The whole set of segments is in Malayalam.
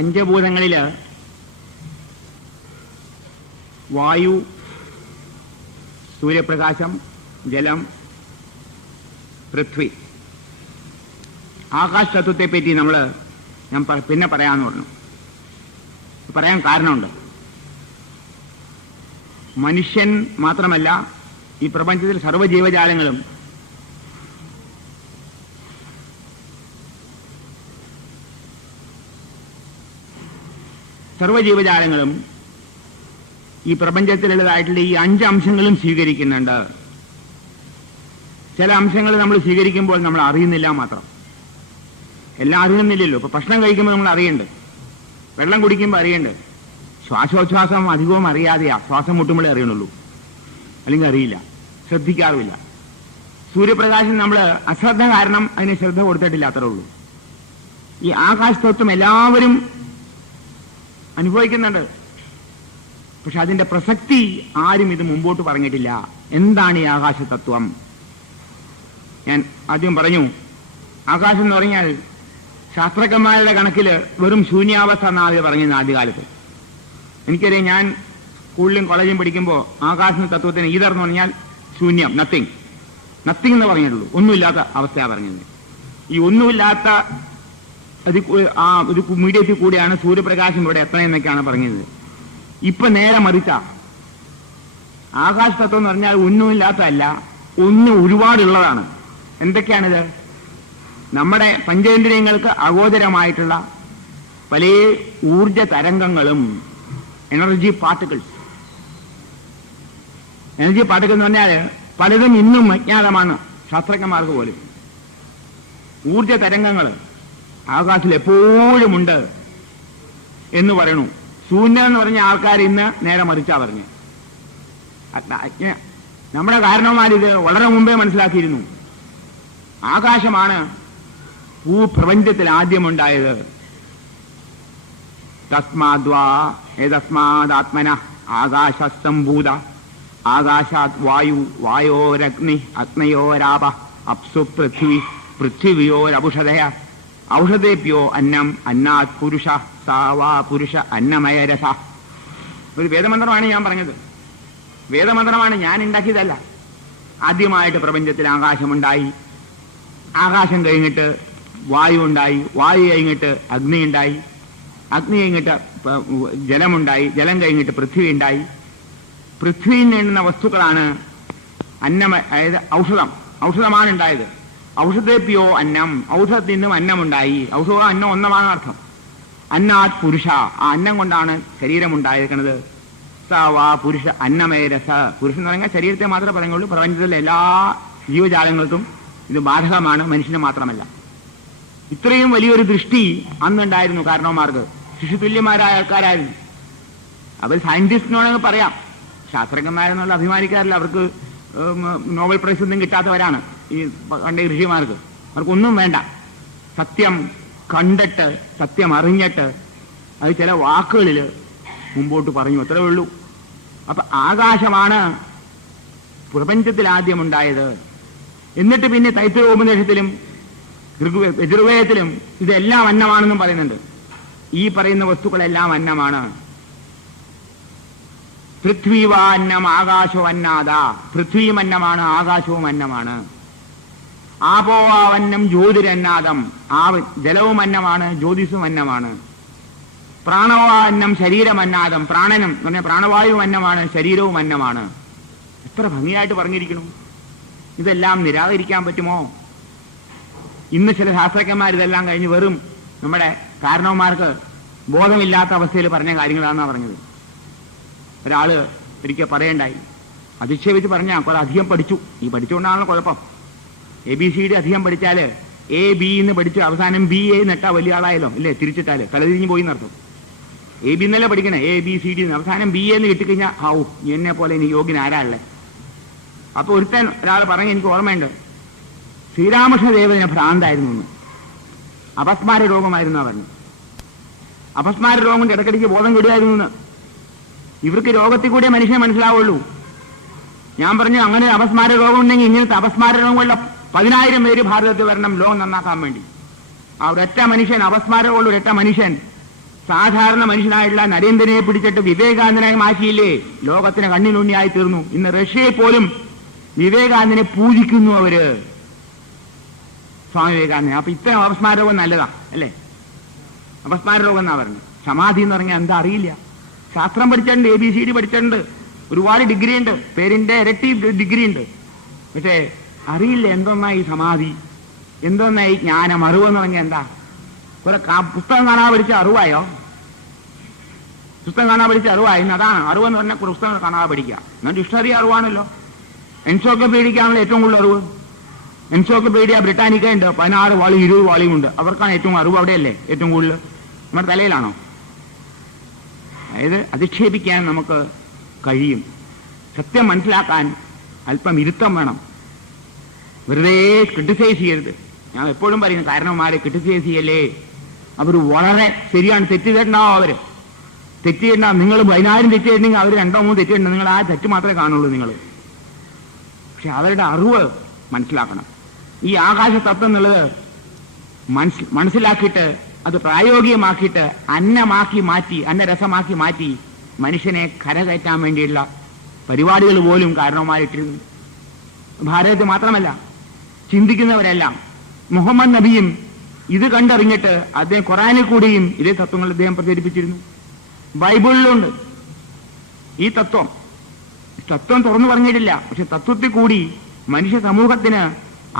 പഞ്ചഭൂതങ്ങളില് വായു, സൂര്യപ്രകാശം, ജലം, പൃഥ്വി, ആകാശ തത്വത്തെപ്പറ്റി ഞാൻ പിന്നെ പറയാമെന്ന് പറഞ്ഞു. പറയാൻ കാരണമുണ്ട്. മനുഷ്യൻ മാത്രമല്ല, ഈ പ്രപഞ്ചത്തിൽ സർവ്വജീവജാലങ്ങളും ഈ പ്രപഞ്ചത്തിലുള്ളതായിട്ടുള്ള ഈ 5 അംശങ്ങളും സ്വീകരിക്കുന്നുണ്ട്. ചില അംശങ്ങൾ നമ്മൾ സ്വീകരിക്കുമ്പോൾ നമ്മൾ അറിയുന്നില്ല മാത്രം. എല്ലാം അറിയുന്നില്ലല്ലോ. ഇപ്പൊ ഭക്ഷണം കഴിക്കുമ്പോൾ നമ്മൾ അറിയണ്ട്, വെള്ളം കുടിക്കുമ്പോൾ അറിയണ്ട്, ശ്വാസോച്ഛ്വാസം അധികവും അറിയാതെയാ, ശ്വാസം മുട്ടുമ്പോഴേ അറിയണുള്ളൂ, അല്ലെങ്കിൽ അറിയില്ല, ശ്രദ്ധിക്കാറുമില്ല. സൂര്യപ്രകാശം നമ്മൾ അശ്രദ്ധ കാരണം അതിന് ശ്രദ്ധ കൊടുത്തിട്ടില്ല, അത്രേ ഉള്ളൂ. ഈ ആകാശതത്വം എല്ലാവരും അനുഭവിക്കുന്നുണ്ട്. പക്ഷെ അതിന്റെ പ്രസക്തി ആരും ഇത് മുമ്പോട്ട് പറഞ്ഞിട്ടില്ല. എന്താണ് ഈ ആകാശതത്വം? ഞാൻ ആദ്യം പറഞ്ഞു, ആകാശം എന്ന് പറഞ്ഞാൽ ശാസ്ത്രജ്ഞന്മാരുടെ കണക്കില് വെറും ശൂന്യാവസ്ഥ എന്നാണ് പറഞ്ഞത് ആദ്യകാലത്ത്. എനിക്കറിയാം, ഞാൻ സ്കൂളിലും കോളേജിലും പഠിക്കുമ്പോൾ ആകാശ തത്വത്തിന് ഈതർ എന്ന് പറഞ്ഞാൽ ശൂന്യം, നത്തിങ് എന്ന് പറഞ്ഞിട്ടുള്ളൂ. ഒന്നുമില്ലാത്ത അവസ്ഥയാണ് പറഞ്ഞത്. ഈ ഒന്നുമില്ലാത്ത ഒരു മീഡിയത്തിൽ കൂടിയാണ് സൂര്യപ്രകാശം ഇവിടെ എത്രയെന്നൊക്കെയാണ് പറഞ്ഞത്. ഇപ്പൊ നേരെ മറിച്ച ആകാശ തത്വം എന്ന് പറഞ്ഞാൽ ഒന്നുമില്ലാത്തതല്ല, ഒന്ന് ഒരുപാടുള്ളതാണ്. എന്തൊക്കെയാണിത്? നമ്മുടെ പഞ്ചേന്ദ്രിയങ്ങൾക്ക് അഗോചരമായിട്ടുള്ള പല ഊർജ തരംഗങ്ങളും, എനർജി പാർട്ടിക്കിൾസ് എന്ന് പറഞ്ഞാൽ പലതും ഇന്നും അജ്ഞാതമാണ് ശാസ്ത്രജ്ഞന്മാർക്ക് പോലും. ഊർജ തരംഗങ്ങൾ ആകാശത്തിൽ എപ്പോഴുമുണ്ട് എന്ന് പറയണു. ശൂന്യം എന്ന് പറഞ്ഞ ആൾക്കാർ ഇന്ന് നേരെ മറിച്ചാ പറഞ്ഞു. നമ്മുടെ കാരണവന്മാരിത് വളരെ മുമ്പേ മനസ്സിലാക്കിയിരുന്നു. ആകാശമാണ് ഭൂപ്രപഞ്ചത്തിൽ ആദ്യമുണ്ടായത്. തസ്മാദ്വാ ഏതസ്മാദാത്മന ആകാശസംഭൂത ആകാശാത് വായു വായോരഗ്നി അഗ്നയോരാപ അപ്സു പൃഥ്വി പൃഥ്വിയോരൗഷധയ ഔഷധേഭ്യോ അന്നം അന്നാത് പുരുഷ സാവാ പുരുഷ അന്നമയരസ. ഒരു വേദമന്ത്രമാണ് ഞാൻ പറഞ്ഞത്. വേദമന്ത്രമാണ്, ഞാൻ ഉണ്ടാക്കിയതല്ല. ആദ്യമായിട്ട് പ്രപഞ്ചത്തിൽ ആകാശമുണ്ടായി, ആകാശം കഴിഞ്ഞിട്ട് വായു ഉണ്ടായി, വായു കഴിഞ്ഞിട്ട് അഗ്നി ഉണ്ടായി, അഗ്നി കഴിഞ്ഞിട്ട് ജലമുണ്ടായി, ജലം കഴിഞ്ഞിട്ട് പൃഥ്വി ഉണ്ടായി. പൃഥ്വിയിൽ നിന്നുന്ന വസ്തുക്കളാണ് അതായത് ഔഷധമാണ് ഉണ്ടായത്. ഔഷധേഭ്യോ അന്നം, ഔഷധത്തിൽ നിന്നും അന്നമുണ്ടായി. ഔഷധം അന്നം ഒന്നമാണ് അർത്ഥം. അന്നാത് പുരുഷ, ആ അന്നം കൊണ്ടാണ് ശരീരമുണ്ടായിരിക്കുന്നത്. സ വാ പുരുഷ അന്നമയരസ. പുരുഷൻ എന്ന് പറഞ്ഞാൽ ശരീരത്തെ മാത്രമേ പറയുള്ളൂ. പ്രപഞ്ചത്തിലെ എല്ലാ ജീവജാലങ്ങൾക്കും ഇത് ബാധകമാണ്, മനുഷ്യന് മാത്രമല്ല. ഇത്രയും വലിയൊരു ദൃഷ്ടി അന്നുണ്ടായിരുന്നു കാരണവന്മാർക്ക്. ശിശുതുല്യന്മാരായ ആൾക്കാരായിരുന്നു അവർ. സയന്റിസ്റ്റിനോടെന്ന് പറയാം, ശാസ്ത്രജ്ഞന്മാരെന്നുള്ള അഭിമാനിക്കാറില്ല. അവർക്ക് നോബൽ പ്രൈസ് ഒന്നും കിട്ടാത്തവരാണ് ഈ പണ്ട ഋഷിമാർക്ക്. അവർക്കൊന്നും വേണ്ട. സത്യം കണ്ടിട്ട്, സത്യം അറിഞ്ഞിട്ട് അത് ചില വാക്കുകളിൽ മുമ്പോട്ട് പറഞ്ഞു, അത്രേ ഉള്ളൂ. അപ്പൊ ആകാശമാണ് പ്രപഞ്ചത്തിൽ ആദ്യമുണ്ടായത്. എന്നിട്ട് പിന്നെ തൈത്തിരീയോപനിഷത്തിലും യജുർവേദത്തിലും ഇതെല്ലാം അന്നമാണെന്നും പറയുന്നുണ്ട്. ഈ പറയുന്ന വസ്തുക്കളെല്ലാം അന്നമാണ്. പൃഥ്വീവ അന്നം ആകാശോ അന്നാദ. പൃഥ്വിയും അന്നമാണ്, ആകാശവും അന്നമാണ്. ആപോവാവന്നം ജ്യോതിരന്നാദം. ജലവും അന്നമാണ്, ജ്യോതിസും അന്നമാണ്. പ്രാണവാന്നം ശരീരമന്നാദം. പ്രാണനും പറഞ്ഞാൽ പ്രാണവായു അന്നമാണ്, ശരീരവും അന്നമാണ്. എത്ര ഭംഗിയായിട്ട് പറഞ്ഞിരിക്കുന്നു. ഇതെല്ലാം നിരാകരിക്കാൻ പറ്റുമോ? ഇന്ന് ചില ശാസ്ത്രജ്ഞന്മാർ ഇതെല്ലാം കഴിഞ്ഞ് വെറും നമ്മുടെ കാരണവന്മാർക്ക് ബോധമില്ലാത്ത അവസ്ഥയിൽ പറഞ്ഞ കാര്യങ്ങളാണെന്നാണ് പറഞ്ഞത്. ഒരാള് ഒരിക്കൽ പറയണ്ടായി, അതിക്ഷേപിച്ച് പറഞ്ഞാൽ കുറെ അധികം പഠിച്ചു. ഈ പഠിച്ചുകൊണ്ടാണല്ലോ കുഴപ്പം. ABCD അധികം പഠിച്ചാല് AB എന്ന് പഠിച്ച് അവസാനം BA എന്നിട്ടാ വലിയ ആളായാലോ, ഇല്ലേ? തിരിച്ചിട്ടാല് തലതിരിഞ്ഞ് പോയി നടത്തും. AB എന്നല്ലേ പഠിക്കണേ, ABCD അവസാനം BA എന്ന് കിട്ടിക്കഴിഞ്ഞാൽ ഹാവു എന്നെ പോലെ ഇനി യോഗ്യൻ ആരാളെ. അപ്പൊ ഒരാൾ പറഞ്ഞ് എനിക്ക് ഓർമ്മയുണ്ട്, ശ്രീരാമകൃഷ്ണദേവന് ഭ്രാന്തായിരുന്നു എന്ന്. അപസ്മാര രോഗമായിരുന്നു പറഞ്ഞു. അപസ്മാര രോഗം കൊണ്ട് ഇടയ്ക്കിടയ്ക്ക് ബോധം കെടുകയായിരുന്നു എന്ന്. ഇവർക്ക് രോഗത്തിൽ കൂടിയേ മനുഷ്യനെ മനസ്സിലാവുള്ളൂ. ഞാൻ പറഞ്ഞു, അങ്ങനെ അപസ്മാര രോഗം ഉണ്ടെങ്കിൽ ഇങ്ങനത്തെ അപസ്മാര രോഗമുള്ള 10,000 പേര് ഭാരതത്തിൽ വരണം ലോകം നന്നാക്കാൻ വേണ്ടി. ആ ഒരൊറ്റ മനുഷ്യൻ, അപസ്മാരമുള്ള ഒരൊറ്റ മനുഷ്യൻ സാധാരണ മനുഷ്യനായിട്ടുള്ള നരേന്ദ്രനെ പിടിച്ചിട്ട് വിവേകാനന്ദനായി മാറ്റിയില്ലേ? ലോകത്തിന് കണ്ണിനുണ്ണിയായി തീർന്നു. ഇന്ന് റഷ്യയിൽ പോലും വിവേകാനന്ദനെ പൂജിക്കുന്നു അവര്, സ്വാമി വിവേകാനന്ദൻ. അപ്പൊ ഇത്തരം അപസ്മാര രോഗം നല്ലതാ അല്ലേ? അപസ്മാര രോഗം എന്നാ പറഞ്ഞു. സമാധി എന്ന് പറഞ്ഞാൽ എന്താ അറിയില്ല. ശാസ്ത്രം പഠിച്ചിട്ടുണ്ട്, ABCD പഠിച്ചിട്ടുണ്ട്, ഒരുപാട് ഡിഗ്രി ഉണ്ട്, പേരിന്റെ ഇരട്ടി ഡിഗ്രി ഉണ്ട്. പക്ഷേ അറിയില്ല എന്തൊന്നായി സമാധി, എന്തൊന്നായി ജ്ഞാനം, അറിവെന്ന് പറഞ്ഞാൽ എന്താ? കുറെ പുസ്തകം കാണാതെ പഠിച്ച അറിവായോ? പുസ്തകം കാണാതെ പഠിച്ച അറിവായി. അതാണ് അറിവെന്ന് പറഞ്ഞാൽ പുസ്തകം കാണാതെ പഠിക്കുക. എന്നാൽ ഡിക്ഷണറി അറിവാണല്ലോ. എൻസൈക്ലോപീഡിയക്കാണല്ലോ ഏറ്റവും കൂടുതൽ അറിവ്. എൻസൈക്ലോപീഡിയ ബ്രിട്ടാനിക്ക ഉണ്ട്, 16 വാളിയും 20 വാളിയും ഉണ്ട്. അവർക്കാണ് ഏറ്റവും അറിവ്. അവിടെയല്ലേ ഏറ്റവും കൂടുതൽ? നമ്മുടെ തലയിലാണോ? അതായത് അധിക്ഷേപിക്കാൻ നമുക്ക് കഴിയും. സത്യം മനസ്സിലാക്കാൻ അല്പം ഇരുത്തം വേണം. വെറുതെ ക്രിട്ടിസൈസ് ചെയ്യരുത്. ഞാൻ എപ്പോഴും പറയുന്നു, കാരണവന്മാരെ ക്രിട്ടിസൈസ് ചെയ്യല്ലേ. അവർ വളരെ ശരിയാണ്. തെറ്റിയിട്ടുണ്ടാവും. അവര് തെറ്റിയിട്ടുണ്ടാവും. നിങ്ങൾ 10,000 തെറ്റിയിട്ടുണ്ടെങ്കിൽ അവർ 2 3 തെറ്റിയിട്ടുണ്ട്. നിങ്ങൾ ആ തെറ്റ് മാത്രമേ കാണുള്ളൂ നിങ്ങൾ. പക്ഷെ അവരുടെ അറിവ് മനസ്സിലാക്കണം. ഈ ആകാശ തത്വം എന്നുള്ളത് മനസ്സിലാക്കിയിട്ട് അത് പ്രായോഗികമാക്കിയിട്ട് അന്നമാക്കി മാറ്റി, അന്നരസമാക്കി മാറ്റി മനുഷ്യനെ കരകയറ്റാൻ വേണ്ടിയുള്ള പരിപാടികൾ പോലും കാരണവന്മാരിട്ടിരുന്നു. ഭാരതത്തിൽ മാത്രമല്ല, ചിന്തിക്കുന്നവരെല്ലാം. മുഹമ്മദ് നബിയും ഇത് കണ്ടറിഞ്ഞിട്ട് അദ്ദേഹം ഖുറാനിൽ കൂടിയും ഇതേ തത്വങ്ങൾ അദ്ദേഹം പ്രചരിപ്പിച്ചിരുന്നു. ബൈബിളിലുണ്ട് ഈ തത്വം. തത്വം തുറന്നു പറഞ്ഞിട്ടില്ല, പക്ഷെ തത്വത്തിൽ കൂടി മനുഷ്യ സമൂഹത്തിന്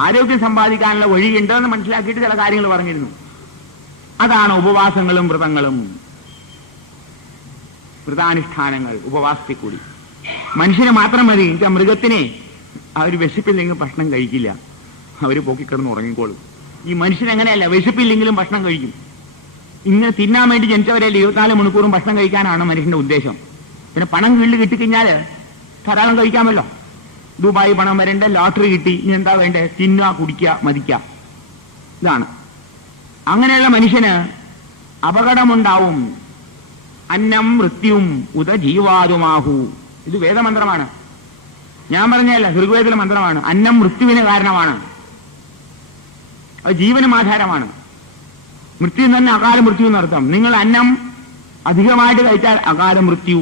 ആരോഗ്യം സമ്പാദിക്കാനുള്ള വഴിയുണ്ടെന്ന് മനസ്സിലാക്കിയിട്ട് ചില കാര്യങ്ങൾ പറഞ്ഞിരുന്നു. അതാണ് ഉപവാസങ്ങളും വ്രതങ്ങളും, വ്രതാനുഷ്ഠാനങ്ങൾ. ഉപവാസത്തിൽ കൂടി മനുഷ്യന് മാത്രം മതി. മൃഗത്തിനെ അവർ വിശപ്പില്ലെങ്കിൽ ഭക്ഷണം കഴിക്കില്ല, അവർ പൊക്കിക്കിടന്ന് ഉറങ്ങിക്കോളും. ഈ മനുഷ്യനെങ്ങനെയല്ല, വിശപ്പില്ലെങ്കിലും ഭക്ഷണം കഴിക്കും. ഇങ്ങനെ തിന്നാൻ വേണ്ടി ജനിച്ചവരല്ലേ 24 മണിക്കൂറും ഭക്ഷണം കഴിക്കാനാണ് മനുഷ്യന്റെ ഉദ്ദേശം. പിന്നെ പണം വീട്ടിൽ കിട്ടിക്കഴിഞ്ഞാൽ ധാരാളം കഴിക്കാമല്ലോ. ദുബായ് പണം വരേണ്ട, ലോട്ടറി കിട്ടി, ഇനി എന്താ വേണ്ടേ? തിന്നുക, കുടിക്കുക, മതിക്കുക. ഇതാണ്. അങ്ങനെയുള്ള മനുഷ്യന് അപകടമുണ്ടാവും. അന്നം മൃത്യും ഉദ ജീവാതുമാഹു. ഇത് വേദമന്ത്രമാണ്. ഞാൻ പറഞ്ഞല്ല, ഋഗ്വേദത്തിലെ മന്ത്രമാണ്. അന്നം മൃത്യുവിന് കാരണമാണ്, അത് ജീവനും ആധാരമാണ്. മൃത്യു തന്നെ അകാല മൃത്യു എന്നർത്ഥം. നിങ്ങൾ അന്നം അധികമായിട്ട് കഴിച്ചാൽ അകാല മൃത്യു.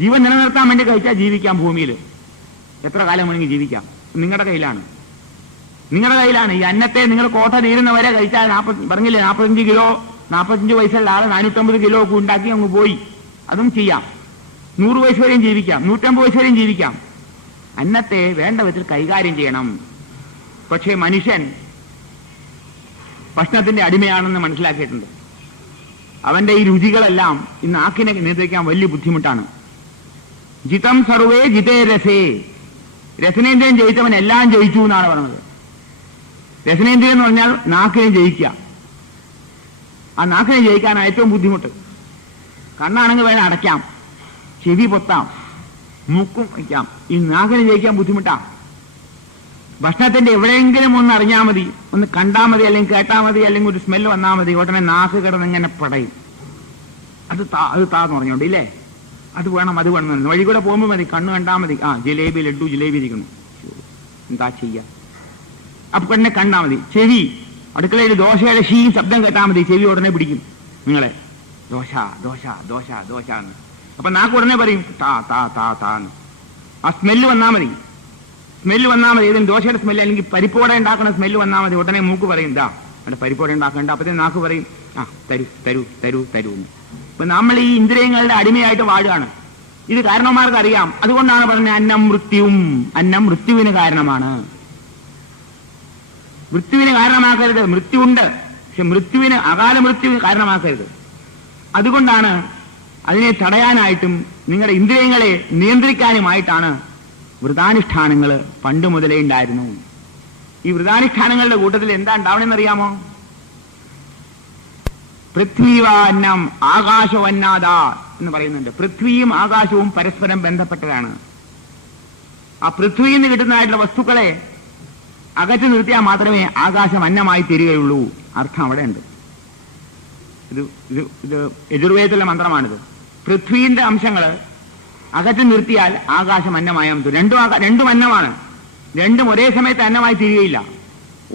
ജീവൻ നിലനിർത്താൻ വേണ്ടി കഴിച്ചാൽ ജീവിക്കാം. ഭൂമിയിൽ എത്ര കാലം വേണമെങ്കിൽ ജീവിക്കാം. നിങ്ങളുടെ കയ്യിലാണ്, നിങ്ങളുടെ കയ്യിലാണ്. ഈ അന്നത്തെ നിങ്ങൾ കോട്ട തീരുന്നവരെ കഴിച്ചാൽ പറഞ്ഞില്ലേ, 45 കിലോ 45 വയസ്സുള്ള ആള് 450 കിലോ ഒക്കെ ഉണ്ടാക്കി അങ്ങ് പോയി. അതും ചെയ്യാം. 100 വയസ്സ് വരെയും ജീവിക്കാം, 150 വയസ്സ് വരെയും ജീവിക്കാം. അന്നത്തെ വേണ്ട വിധത്തിൽ കൈകാര്യം ചെയ്യണം. പക്ഷേ മനുഷ്യൻ ഭക്ഷണത്തിന്റെ അടിമയാണെന്ന് മനസ്സിലാക്കിയിട്ടുണ്ട്. അവന്റെ ഈ രുചികളെല്ലാം ഈ നാക്കിനെ നിയന്ത്രിക്കാൻ വലിയ ബുദ്ധിമുട്ടാണ്. ജിതം സർവേ ജിതേ രസേ. രസനേന്ദ്രിയം ജയിച്ചവൻ എല്ലാം ജയിച്ചു എന്നാണ് പറഞ്ഞത്. രസനേന്ദ്രിയം എന്ന് പറഞ്ഞാൽ നാക്കിനെ ജയിക്കുക. ആ നാക്കിനെ ജയിക്കാനാണ് ഏറ്റവും ബുദ്ധിമുട്ട്. കണ്ണാണെങ്കിൽ വേണം അടയ്ക്കാം, ചെവി പൊത്താം, മൂക്കും വയ്ക്കാം. ഈ നാക്കിനെ ജയിക്കാൻ ബുദ്ധിമുട്ടാ. ഭക്ഷണത്തിന്റെ എവിടെയെങ്കിലും ഒന്ന് അറിഞ്ഞാൽ മതി, ഒന്ന് കണ്ടാൽ മതി, അല്ലെങ്കിൽ കേട്ടാൽ മതി, അല്ലെങ്കിൽ ഒരു സ്മെല്ല് വന്നാൽ മതി, ഉടനെ നാക്ക് കിടന്ന് ഇങ്ങനെ പടയും. അത് താന്ന് പറഞ്ഞോണ്ട് ഇല്ലേ, അത് വേണം അത് വേണം. വഴി കൂടെ പോകുമ്പോൾ മതി, കണ്ണ് കണ്ടാൽ മതി, ആ ജിലേബി ലഡു ജിലേബി ഇരിക്കുന്നു, എന്താ ചെയ്യാ. അപ്പൊ തന്നെ കണ്ടാൽ മതി. ചെവി, അടുക്കളയിൽ ദോശയുടെ ശബ്ദം കേട്ടാൽ മതി, ചെവി ഉടനെ പിടിക്കും നിങ്ങളെ. ദോശ ദോശ ദോശ ദോശ എന്ന്. അപ്പൊ നാക്ക് ഉടനെ പറയും താ താ താ താന്ന്. ആ സ്മെല്ല് വന്നാൽ മതി, സ്മെല്ല് വന്നാൽ മതി. ഏതെങ്കിലും ദോശയുടെ സ്മെല്ല് അല്ലെങ്കിൽ പരിപ്പോടെ ഉണ്ടാക്കുന്ന സ്മെല്ല് വന്നാൽ മതി, ഉടനെ മൂക്ക് പറയും ദാ അവിടെ പരിപ്പോടെ ഉണ്ടാക്കണ്ട. അപ്പത്തേക്ക് നാക്ക് പറയും ആ തരൂ തരൂ തരൂ തരൂ എന്ന്. അപ്പൊ നമ്മൾ ഈ ഇന്ദ്രിയങ്ങളുടെ അടിമയായിട്ട് വാഴുകയാണ്. ഇത് കാരണവന്മാർക്ക് അറിയാം. അതുകൊണ്ടാണ് പറഞ്ഞത് അന്നം മൃത്യുവും. അന്നം മൃത്യുവിന് കാരണമാണ്. മൃത്യുവിന് കാരണമാക്കരുത്. മൃത്യുണ്ട്, പക്ഷെ മൃത്യുവിന് അകാല മൃത്യുവിന് കാരണമാക്കരുത്. അതുകൊണ്ടാണ് അതിനെ തടയാനായിട്ടും നിങ്ങളുടെ ഇന്ദ്രിയങ്ങളെ നിയന്ത്രിക്കാനുമായിട്ടാണ് വ്രതാനുഷ്ഠാനങ്ങൾ പണ്ട് മുതലേ ഉണ്ടായിരുന്നു. ഈ വ്രതാനുഷ്ഠാനങ്ങളുടെ കൂട്ടത്തിൽ എന്താ ഉണ്ടാവണമെന്നറിയാമോ? പൃഥ്വീവാന്നം ആകാശവന്നാദ എന്ന് പറയുന്നുണ്ട്. പൃഥ്വിയും ആകാശവും പരസ്പരം ബന്ധപ്പെട്ടതാണ്. ആ പൃഥ്വിയിൽ നിന്ന് കിട്ടുന്നതായിട്ടുള്ള വസ്തുക്കളെ അകറ്റി നിർത്തിയാൽ മാത്രമേ ആകാശം അന്നമായി തീരുകയുള്ളൂ. അർത്ഥം അവിടെ ഉണ്ട്. ഇത് യജുർവേദത്തിലെ മന്ത്രമാണിത്. പൃഥ്വിന്റെ അംശങ്ങൾ അകറ്റി നിർത്തിയാൽ ആകാശം അന്നമായാൽ രണ്ടും അന്നമാണ്. രണ്ടും ഒരേ സമയത്ത് അന്നമായി തീരുകയില്ല.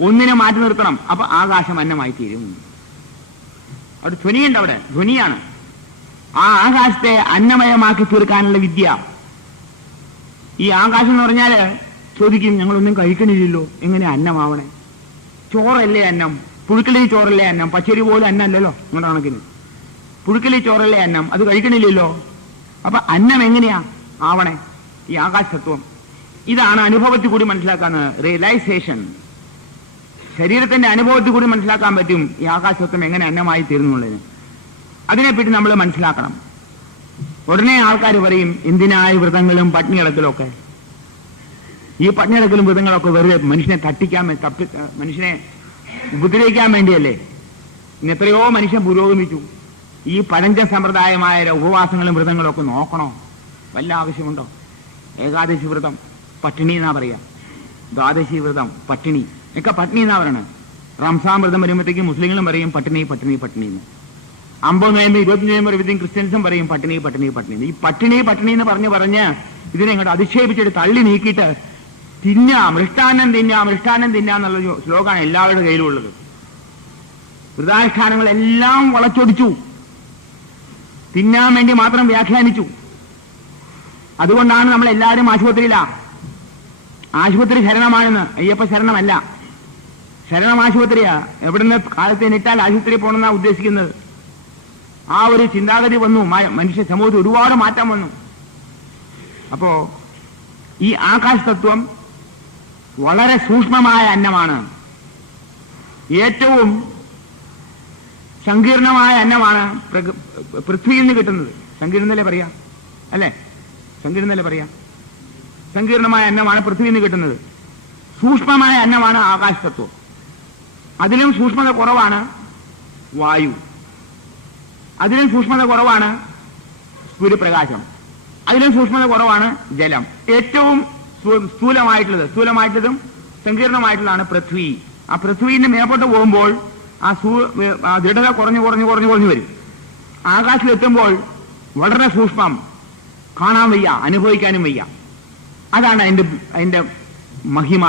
ഒന്നിനെ മാറ്റി നിർത്തണം, അപ്പൊ ആകാശം അന്നമായി തീരും. അവിടെ ധ്വനിയുണ്ട്, അവിടെ ധ്വനിയാണ്. ആ ആകാശത്തെ അന്നമയമാക്കി തീർക്കാനുള്ള വിദ്യ. ഈ ആകാശം എന്ന് പറഞ്ഞാൽ ചോദിക്കും, ഞങ്ങളൊന്നും കഴിക്കണില്ലല്ലോ, എങ്ങനെ അന്നമാവണേ? ചോറല്ലേ അന്നം, പുഴുക്കലി ചോറല്ലേ അന്നം, പച്ചരി പോലും അന്നമല്ലല്ലോ നിങ്ങളുടെ കണക്കിന്. പുഴുക്കലി ചോറല്ലേ അന്നം, അത് കഴിക്കണില്ലല്ലോ. അപ്പൊ അന്നം എങ്ങനെയാ ആവണേ? ഈ ആകാശതത്വം ഇതാണ് അനുഭവത്തിൽ കൂടി മനസ്സിലാക്കാന്ന്. റിയലൈസേഷൻ, ശരീരത്തിന്റെ അനുഭവത്തിൽ കൂടി മനസ്സിലാക്കാൻ പറ്റും ഈ ആകാശതത്വം എങ്ങനെ അന്നമായി തീർന്നുള്ളതിന്. അതിനെപ്പറ്റി നമ്മൾ മനസ്സിലാക്കണം. ഉടനെ ആൾക്കാർ പറയും, എന്തിനായി വ്രതങ്ങളും പട്ടിണി കിടക്കലൊക്കെ? ഈ പട്ടിണി കിടക്കലും വ്രതങ്ങളൊക്കെ വെറുതെ മനുഷ്യനെ തട്ടിക്കാൻ, മനുഷ്യനെ ഉപദ്രവിക്കാൻ വേണ്ടിയല്ലേ? ഇന്ന് എത്രയോ മനുഷ്യൻ പുരോഗമിച്ചു. ഈ പഴഞ്ചൻ സമ്പ്രദായമായ ഉപവാസങ്ങളും വ്രതങ്ങളും ഒക്കെ നോക്കണോ? വല്ല ആവശ്യമുണ്ടോ? ഏകാദശി വ്രതം പട്ടിണി എന്നാ പറയാ, ദ്വാദശി വ്രതം പട്ടിണി ഒക്കെ പട്ടിണി എന്നാ പറയണത്. റംസാൻ വ്രതം വരുമ്പോഴത്തേക്കും മുസ്ലിങ്ങളും പറയും പട്ടിണി പട്ടിണി പട്ടിണി എന്ന്. 50 നോയമ്പ് 20 നോയമ്പ് വരുമ്പോഴത്തേക്കും ക്രിസ്ത്യൻസും പറയും പട്ടിണി പട്ടിണി പട്ടിണി. ഈ പട്ടിണി പട്ടിണി എന്ന് പറഞ്ഞ് ഇതിനെ ഇങ്ങോട്ട് അധിക്ഷേപിച്ചിട്ട് തള്ളി നീക്കിയിട്ട് തിന്നാം, മൃഷ്ടാന്നം തിന്നാം, മൃഷ്ടാന്നം തിന്നാന്നുള്ള ശ്ലോകമാണ് എല്ലാവരുടെ കയ്യിലും ഉള്ളത്. വ്രതാനുഷ്ഠാനങ്ങളെല്ലാം വളച്ചൊടിച്ചു, തിന്നാൻ വേണ്ടി മാത്രം വ്യാഖ്യാനിച്ചു. അതുകൊണ്ടാണ് നമ്മളെല്ലാവരും ആശുപത്രിയിലാ. ആശുപത്രി ശരണമാണെന്ന്. അയ്യപ്പ ശരണമല്ല, ശരണം ആശുപത്രിയാ. എവിടുന്ന് കാലത്തെ നിട്ടാൽ ആശുപത്രി പോകണമെന്നാ ഉദ്ദേശിക്കുന്നത്. ആ ഒരു ചിന്താഗതി വന്നു. മനുഷ്യ സമൂഹത്തിൽ ഒരുപാട് മാറ്റം വന്നു. അപ്പോ ഈ ആകാശതത്വം വളരെ സൂക്ഷ്മമായ അന്നമാണ്, ഏറ്റവും സങ്കീർണമായ അന്നമാണ് പൃഥ്വിയിൽ നിന്ന് കിട്ടുന്നത്. സങ്കീർണല്ലേ പറയാ, അല്ലേ? സങ്കീർണല്ലേ പറയാ. സങ്കീർണമായ അന്നമാണ് പൃഥ്വിയിൽ നിന്ന് കിട്ടുന്നത്. സൂക്ഷ്മമായ അന്നമാണ് ആകാശതത്വം. അതിലും സൂക്ഷ്മത കുറവാണ് വായു, അതിലും സൂക്ഷ്മത കുറവാണ് സൂര്യപ്രകാശം, അതിലും സൂക്ഷ്മത കുറവാണ് ജലം. ഏറ്റവും സ്ഥൂലമായിട്ടുള്ളതും സങ്കീർണമായിട്ടുള്ളതാണ് പൃഥ്വി. ആ പൃഥ്വിന്റെ മേപ്പോട്ട് പോകുമ്പോൾ ആ ദൃഢത കുറഞ്ഞു വരും. ആകാശത്തിലെത്തുമ്പോൾ വളരെ സൂക്ഷ്മം, കാണാൻ വയ്യ, അനുഭവിക്കാനും വയ്യ. അതാണ് അതിന്റെ മഹിമ.